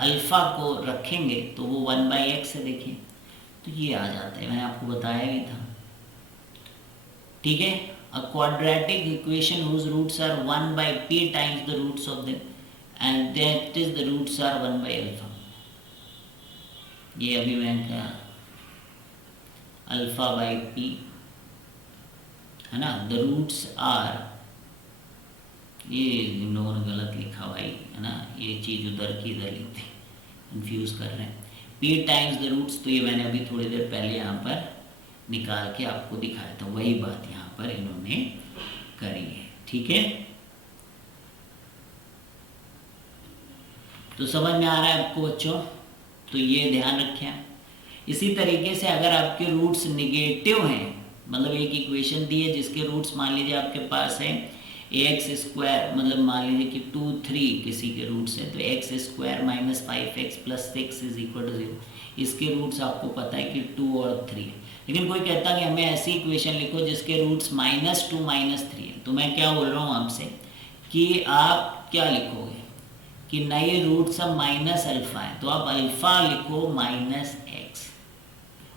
अल्फा को रखेंगे तो वो 1 बाई एक्स है, देखिए तो ये आ जाता है, मैंने आपको बताया भी था, ठीक है। A quadratic equation whose roots are 1 by p times the roots of them and that is the roots are 1 by alpha. ये अभी मैं क्या, अल्फा बाई पी, है ना, द रूट्स आर, ये इन लोगों ने गलत लिखा भाई, है ना, ये चीज़ उधर की इधर लिखी, कंफ्यूज कर रहे हैं। पी टाइम्स द रूट्स, तो ये मैंने अभी थोड़ी देर पहले यहाँ पर निकाल के आपको दिखाया था, वही बात यहाँ पर इन्होंने करी है, ठीक है। तो समझ में आ रहा है आपको बच्चों, तो ये ध्यान रखें। इसी तरीके से अगर आपके रूट्स निगेटिव हैं, मतलब एक इक्वेशन दी है जिसके रूट्स मान लीजिए आपके पास है ए एक्स स्क्वायर, मतलब मान लीजिए कि 2 3 किसी के रूट्स हैं, तो x square minus 5x plus 6 is equal to 0, इसके रूट्स आपको पता है कि 2 और 3 है। लेकिन कोई कहता कि हमें ऐसी इक्वेशन लिखो जिसके रूट्स -2 -3 है, तो मैं क्या बोल रहा हूँ आपसे कि आप क्या लिखोगे कि नए रूट्स अब माइनस अल्फा है, तो आप अल्फा लिखो माइनस एक्स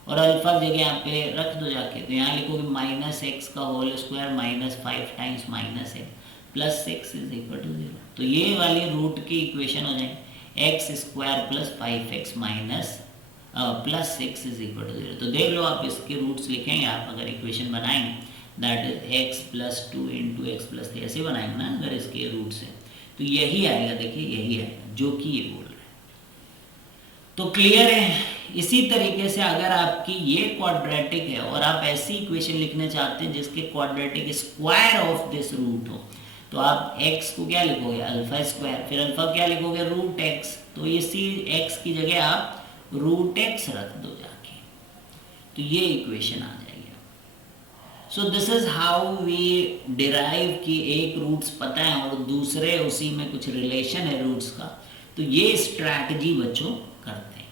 और अल्फा की जगह यहाँ पे रख दो जाके, तो यहाँ लिखोगे माइनस एक्स का whole square minus 5 times minus x plus 6 is equal to 0। तो ये वाली रूट की इक्वेशन हो जाएगी x square plus 5x minus plus 6 is equal to 0। तो देख लो आप इसके रूट्स लिखेंगे, आप अगर इक्वेशन बनाएंगे that is x plus 2 into x plus 3, ऐसे बनाएंगे ना अगर इसके रूट्स हैं, तो यही आएगा, देखिए यही आएगा जो कि ये बोल रहे हैं। तो क्लियर है। इसी तरीके से अगर आपकी ये क्वाड्रेटिक है और आप ऐसी इक्वेशन लिखना चाहते हैं जिसके quadratic square of this root हो, तो आप x को क्या लिखोगे अल्फा स्क्वायर, फिर अल्फा क्या लिखोगे रूट x, तो इसी x की जगह आप रूट x रख दो जाके, तो ये इक्वेशन आ जाएगी। So this is how we derive कि एक रूट्स पता है और दूसरे उसी में कुछ रिलेशन है रूट्स का, तो ये स्ट्रैटेजी बच्चों करते हैं,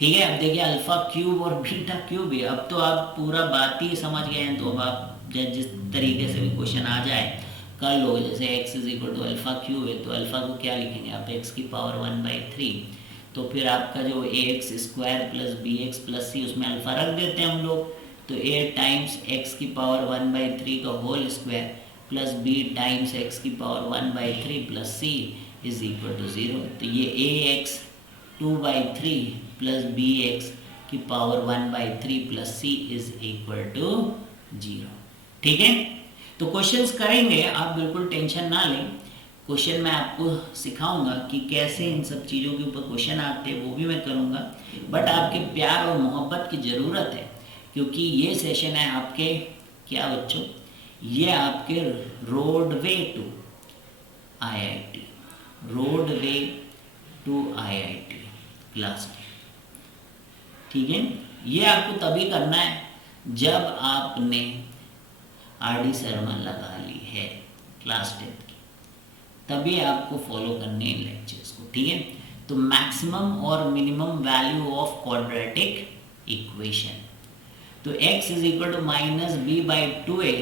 ठीक है। अब देखिए अल्फा क्यूब और बीटा क्यूब है, अब तो आप पूरा बात ही समझ गए हैं, तो अब आप जिस तरीके से भी क्वेश्चन आ जाए कर लोगे। जैसे x is equal to alpha cube है, तो अल्फा को क्या लिखेंगे आप x की पावर 1/3, तो फिर आपका जो A x square plus B x plus C, उसमें अल्फा रख देते हैं हम लोग, तो ए टाइम्स एक्स की पावर 1/3 का whole square plus B times X की power 1/3 plus C is equal to 0। तो ये A X 2/3 plus B X की power 1/3 plus C is equal to 0। ठीक है, तो क्वेश्चंस करेंगे, आप बिल्कुल टेंशन ना लें। क्वेश्चन मैं आपको सिखाऊंगा कि कैसे इन सब चीज़ों के ऊपर क्वेश्चन आते हैं, वो भी मैं करूंगा। बट आपके प्यार और मोहब्बत की ज़रूरत है, क्योंकि ये सेशन है आपके क्या बच्चों, ये आपके roadway to IIT, roadway to IIT class 10। ठीक है, ये आपको तभी करना है जब आपने आरडी शर्मा लगा ली है क्लास 10 की, तभी आपको फॉलो करने हैं लेक्चर्स को। ठीक है, तो मैक्सिमम और minimum value of quadratic equation, तो x is equal to minus B by 2a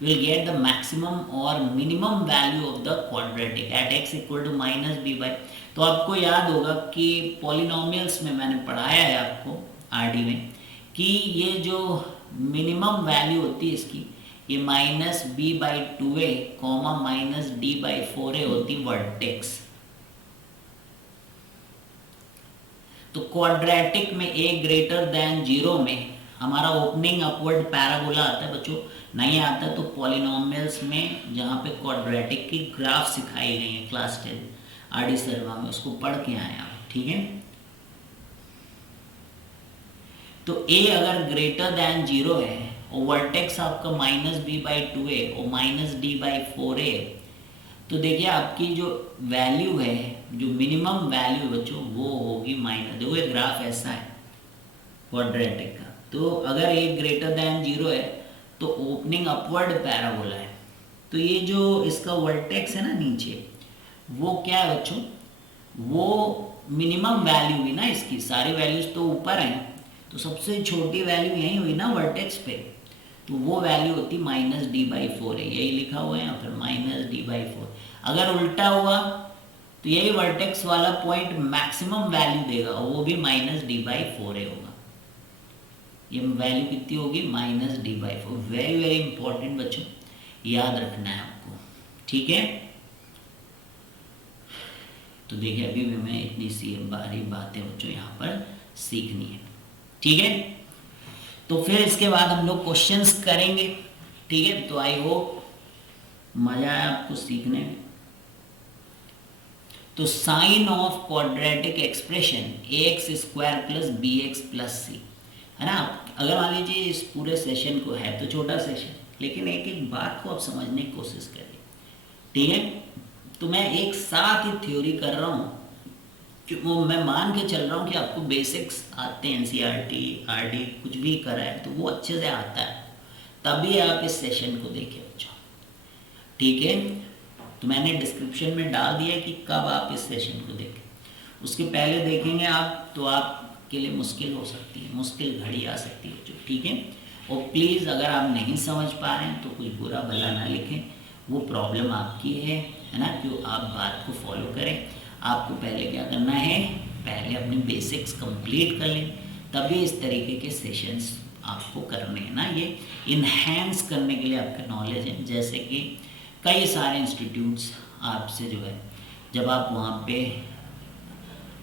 will get the maximum or minimum value of the quadratic at x equal to minus b by। तो आपको याद होगा कि polynomials में मैंने पढ़ाया है आपको आरडी में कि ये जो मिनिमम वैल्यू होती है इसकी, ये minus B by 2a comma minus D by 4a होती वर्टेक्स। तो क्वाड्रेटिक में a ग्रेटर देन 0 में हमारा ओपनिंग अपवर्ड पैराबोला आता है बच्चों, नहीं आता तो पॉलिनोमियल्स में जहाँ पे क्वाड्रेटिक की ग्राफ सिखाई गई है क्लास 10 आरडी शर्मा में, उसको पढ़ के आए आप। ठीक है, तो a अगर ग्रेटर देन 0 है और वर्टेक्स आपका माइनस बी बाई 2a और माइनस डी बाई 4a, तो देखिए आपकी जो वैल्यू है, जो मिनिमम वैल्यू बच्चों, वो होगी माइनस, देखो ये ग्राफ ऐसा है क्वाड्रेटिक का, तो अगर a ग्रेटर देन 0 है तो ओपनिंग अपवर्ड पैराबोला है, तो ये जो इसका वर्टेक्स है ना नीचे, वो क्या है बच्चों, वो मिनिमम वैल्यू हुई ना इसकी, सारी वैल्यूज तो ऊपर हैं, तो सबसे छोटी वैल्यू यही हुई ना वर्टेक्स पे, तो वो वैल्यू होती माइनस डी बाई 4 है, यही लिखा हुआ है, या फिर माइनस डी बाई 4। अगर उल्टा हुआ तो यही वर्टेक्स वाला पॉइंट मैक्सिमम वैल्यू देगा, और वो भी माइनस डी बाई 4 होगा। ये वैल्यू कितनी होगी, minus D by 4। Very very important बच्चों, याद रखना है आपको। ठीक है, तो देखिए अभी भी मैं इतनी सी बारी बातें बच्चों यहाँ पर सीखनी है। ठीक है, तो फिर इसके बाद हम लोग क्वेश्चंस करेंगे। ठीक है, तो आई होप मजा आया आपको सीखने में। तो sign of quadratic expression A x square plus B x plus C, है ना। अगर मान लीजिए इस पूरे सेशन को, है तो छोटा सेशन, लेकिन एक एक बात को आप समझने की कोशिश करिए। ठीक है, तो मैं एक साथ ही थ्योरी कर रहा हूँ, कि वो मैं मान के चल रहा हूँ कि आपको बेसिक्स आते हैं, एनसीईआरटी आरडी कुछ भी करा है तो वो अच्छे से आता है, तभी आप इस सेशन को देखें बच्चों। ठीक है, तो मैंने डिस्क्रिप्शन में डाल दिया कि कब आप इस सेशन को देखें, उसके पहले देखेंगे आप तो आपके लिए मुश्किल हो सकती है, मुश्किल घड़ी आ सकती है बच्चों। ठीक है, और प्लीज़ अगर आप नहीं समझ पा रहे हैं तो कुछ बुरा भला ना लिखें, वो प्रॉब्लम आपकी है ना, क्यों आप बात को फॉलो करें। आपको पहले क्या करना है, पहले अपने बेसिक्स कंप्लीट कर लें, तभी इस तरीके के सेशंस आपको करने हैं ना, ये इन्हेंस करने के लिए आपका नॉलेज है। जैसे कि कई सारे इंस्टीट्यूट्स आपसे जो है, जब आप वहाँ पे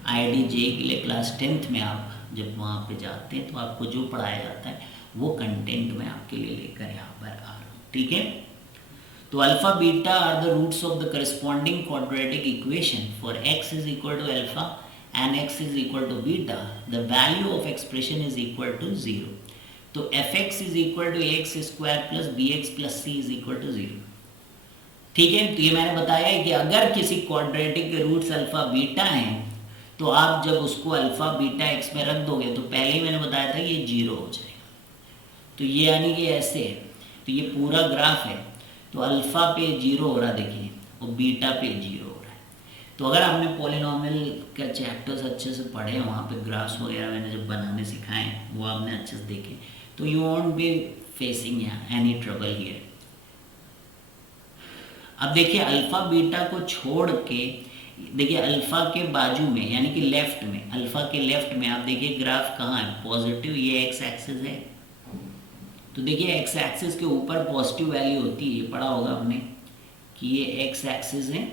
IIT-JEE के लिए क्लास 10th में आप जब वहाँ पे जाते हैं तो आपको जो पढ़ाया जाता है वो कंटेंट मैं आपके लिए लेकर यहाँ पर आ रहा हूँ। ठीक है, तो alpha beta are the roots of the corresponding quadratic equation for x is equal to alpha and x is equal to beta, the value of expression is equal to 0। तो fx is equal to x square plus B x plus C is equal to 0। ठीक है, तो ये मैंने बताया है कि अगर किसी क्वाड्रेटिक के रूट्स अल्फा बीटा हैं तो आप जब उसको अल्फा बीटा एक्स में रख दोगे तो पहले ही मैंने बताया था कि ये 0 हो जाएगा। तो ये यानी कि ऐसे है, तो ये पूरा ग्राफ है, तो अल्फा पे 0 हो रहा देखिए, और बीटा पे 0 हो रहा है। तो अगर आपने पॉलिनोमियल के चैप्टर्स अच्छे से पढ़े, वहाँ पे ग्राफ्स वगैरह मैंने जब बनाने सिखाए हैं वो आपने अच्छे से देखे, तो you want be facing any trouble here. अब देखिए अल्फा बीटा को छोड़ के देखिए अल्फा के बाजू में यानी कि लेफ्ट में, अल्फा के लेफ्ट में आप देखिए ग्राफ कहाँ है, पॉजिटिव, ये एक्स एक्सिस है। तो देखिए एक्स एक्सिस के ऊपर पॉजिटिव वैल्यू होती है, ये पढ़ा होगा आपने कि ये एक्स एक्सिस है,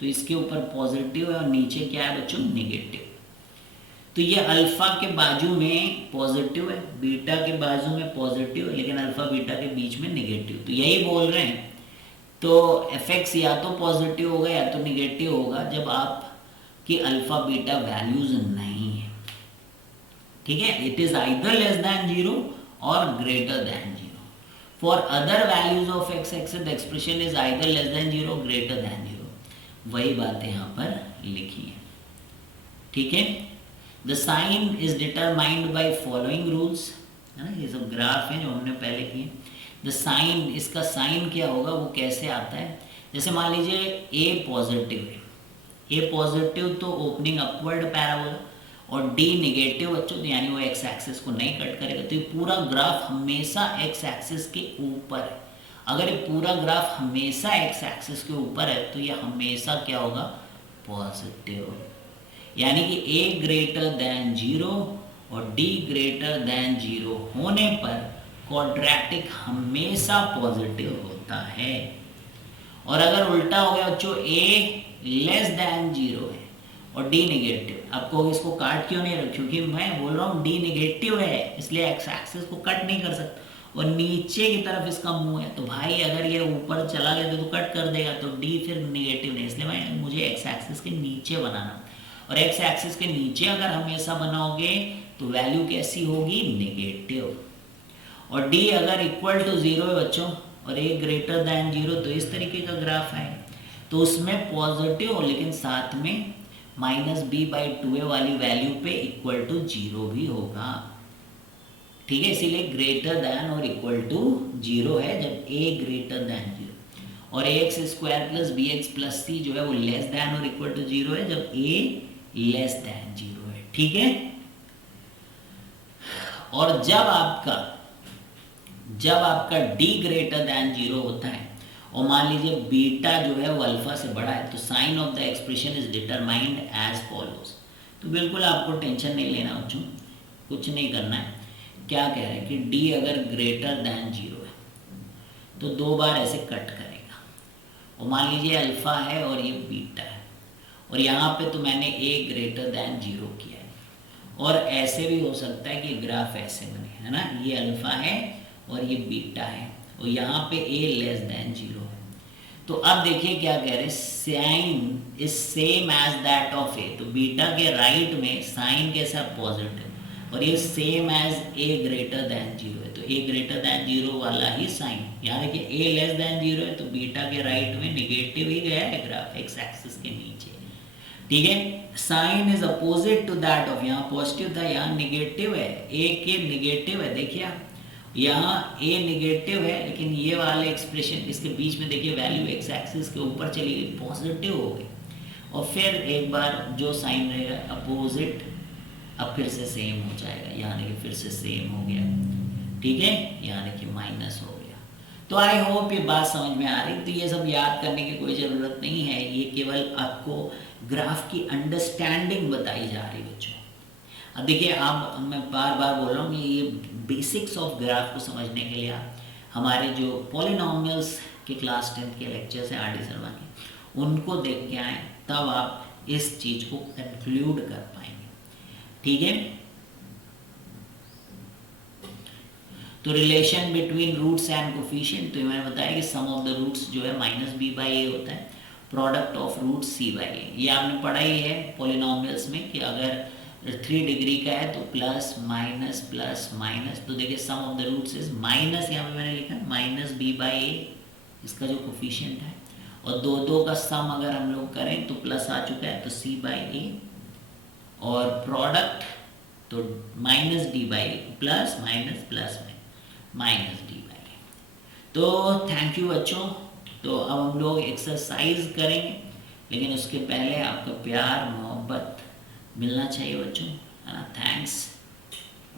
तो इसके ऊपर पॉजिटिव है और नीचे क्या है बच्चों, निगेटिव। तो ये अल्फा के बाजू में पॉजिटिव है, बीटा के बाजू में पॉजिटिव है, लेकिन अल्फा बीटा के बीच में निगेटिव। तो यही बोल रहे हैं। तो एफ एक्स या तो पॉजिटिव होगा या तो निगेटिव होगा जब आपकी अल्फा बीटा वैल्यूज नहीं है। ठीक है, it is either less than zero और greater than zero. For other values of X axis the expression is either less than zero greater than zero. वही बातें यहाँ पर लिखी है। ठीक है, the sign is determined by following rules, है ना, ये सब ग्राफ है जो हमने पहले किए। द साइन, इसका साइन क्या होगा, वो कैसे आता है, जैसे मान लीजिए ए पॉजिटिव है, ए पॉजिटिव तो ओपनिंग अपवर्ड पैराबोला, और डी निगेटिव बच्चों, तो यानी वो एक्स एक्सिस को नहीं कट करेगा, तो ये पूरा ग्राफ हमेशा एक्स एक्सिस के ऊपर है। अगर ये पूरा ग्राफ हमेशा एक्स एक्सिस के ऊपर है तो ये हमेशा क्या होगा, पॉजिटिव। यानी कि ए ग्रेटर देन जीरो और डी ग्रेटर देन जीरो होने पर क्वाड्रेटिक हमेशा पॉजिटिव होता है। और अगर उल्टा हो गया बच्चों, ए लेस देन जीरो है और डी निगेटिव, आपको इसको काट क्यों नहीं रख, क्योंकि मैं बोल रहा हूँ डी निगेटिव है इसलिए एक्स एक्सिस को कट नहीं कर सकता, और नीचे की तरफ इसका मुंह है, तो भाई अगर ये ऊपर चला गया तो कट कर देगा, तो डी फिर निगेटिव नहीं, इसलिए मैं मुझे एक्स एक्सिस के नीचे बनाना। और एक्स एक्सिस के नीचे अगर हमेशा बनाओगे तो वैल्यू कैसी होगी, निगेटिव। और डी अगर इक्वल टू जीरो है बच्चों और ए ग्रेटर देन जीरो, तो इस तरीके का ग्राफ है, तो उसमें पॉजिटिव लेकिन साथ में माइनस बी बाई टू ए वाली वैल्यू पे इक्वल टू जीरो भी होगा। ठीक है, इसीलिए ग्रेटर देन और इक्वल टू जीरो है जब ए ग्रेटर देन जीरो, और A x square plus B x plus C जो है वो लेस देन और इक्वल टू जीरो है जब ए लेस देन जीरो है। ठीक है, और जब आपका डी ग्रेटर देन जीरो होता है और मान लीजिए बीटा जो है वो अल्फा से बड़ा है, तो sign of the expression is determined as follows. तो बिल्कुल आपको टेंशन नहीं लेना बच्चों, कुछ नहीं करना है। क्या कह रहे हैं कि डी अगर ग्रेटर देन जीरो है तो दो बार ऐसे कट करेगा, और मान लीजिए अल्फा है और ये बीटा है, और यहाँ पे तो मैंने ए ग्रेटर देन जीरो किया है, और ऐसे भी हो सकता है कि ग्राफ ऐसे बने, है ना, ये अल्फा है और ये बीटा है और यहाँ पे ए लेस देन जीरो है। तो अब देखिए क्या कह रहे हैं, sine is same as that of A, तो बीटा के राइट में साइन कैसा, पॉजिटिव, और ये same as a greater than zero है, तो ए ग्रेटर देन जीरो वाला ही साइन, यानी कि ए लेस देन जीरो है तो बीटा के राइट में निगेटिव ही गया है ग्राफ एक्स एक्सिस के नीचे। ठीक है, sign is opposite to that of, यहाँ पॉजिटिव था यहाँ निगेटिव है, ए के निगेटिव है, देखिए आप यहाँ ए निगेटिव है लेकिन ये वाले एक्सप्रेशन इसके बीच में देखिए वैल्यू एक्स एक्सिस के ऊपर चली गई, पॉजिटिव हो गई, और फिर एक बार जो साइन रहेगा अपोजिट अब फिर से सेम हो जाएगा, यानी कि फिर से सेम हो गया। ठीक है, यानी कि माइनस हो गया। तो आई होप ये बात समझ में आ रही। तो ये सब याद करने की कोई ज़रूरत नहीं है, ये केवल आपको ग्राफ की अंडरस्टैंडिंग बताई जा रही बच्चों। अब देखिए, अब मैं बार बार बोल रहा हूँ कि ये बेसिक्स ऑफ ग्राफ को समझने के लिए आप हमारे जो पॉलिनॉमियल्स के क्लास 10 के लेक्चर्स हैं आर डी शर्मा के, उनको देख के आएँ, तब आप इस चीज़ को कंक्लूड कर पाएंगे। ठीक है, तो relation between roots and coefficient, तो मैंने बताया कि सम ऑफ द रूट्स जो है माइनस बी बाई ए होता है, product of root C by A, ये आपने पढ़ा ही है पॉलिनॉमियल्स में कि अगर 3 डिग्री का है तो प्लस माइनस, तो देखिए sum of the roots is minus, यहाँ पे मैंने लिखा माइनस बी बाई ए, इसका जो कोफिशिएंट है, और दो का सम अगर हम लोग करें तो प्लस आ चुका है तो सी बाई ए, और प्रोडक्ट तो minus D by A, plus minus minus D by A. तो थैंक यू बच्चों। तो अब हम लोग एक्सरसाइज करेंगे, लेकिन उसके पहले आपका प्यार मोहब्बत मिलना चाहिए बच्चों, है ना। थैंक्स,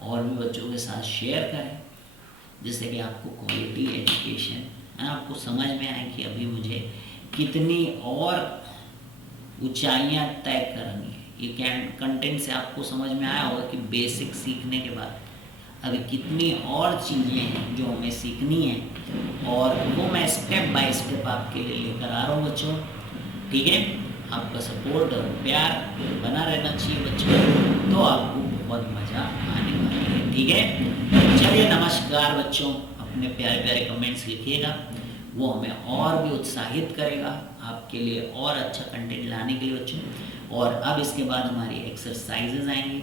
और भी बच्चों के साथ शेयर करें जिससे कि आपको क्वालिटी एजुकेशन, है ना, आपको समझ में आए कि अभी मुझे कितनी और ऊंचाइयां तय करेंगे। ये कंटेंट से आपको समझ में आया होगा कि बेसिक सीखने के बाद अभी कितनी और चीज़ें हैं जो हमें सीखनी है, और वो मैं स्टेप बाय स्टेप आपके लिए लेकर आ रहा हूँ बच्चों। ठीक है, आपका सपोर्ट और प्यार बना रहना चाहिए बच्चों, तो आपको बहुत मज़ा आने वाली है। ठीक है, चलिए नमस्कार बच्चों, अपने प्यारे प्यारे कमेंट्स लिखिएगा, वो हमें और भी उत्साहित करेगा आपके लिए और अच्छा कंटेंट लाने के लिए बच्चों। और अब इसके बाद हमारी एक्सरसाइजेज आएंगी।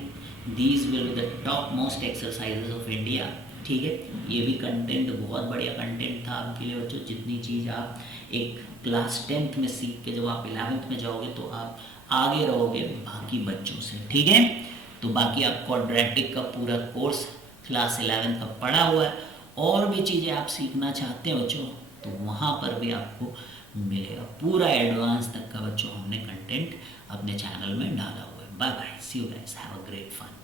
These will be the top most exercises of India. ठीक है, ये भी कंटेंट बहुत बढ़िया कंटेंट था आपके लिए बच्चों। जितनी चीज़ आप एक क्लास 10th में सीख के जब आप 11th में जाओगे तो आप आगे रहोगे बाकी बच्चों से। ठीक है, तो बाकी आप क्वाड्रेटिक का पूरा कोर्स क्लास 11 का पढ़ा हुआ है, और भी चीज़ें आप सीखना चाहते हैं बच्चों तो वहाँ पर भी आपको मिलेगा पूरा एडवांस तक का बच्चों हमने कंटेंट अपने चैनल में डाला हुआ है। Bye bye, see you guys, have a great fun.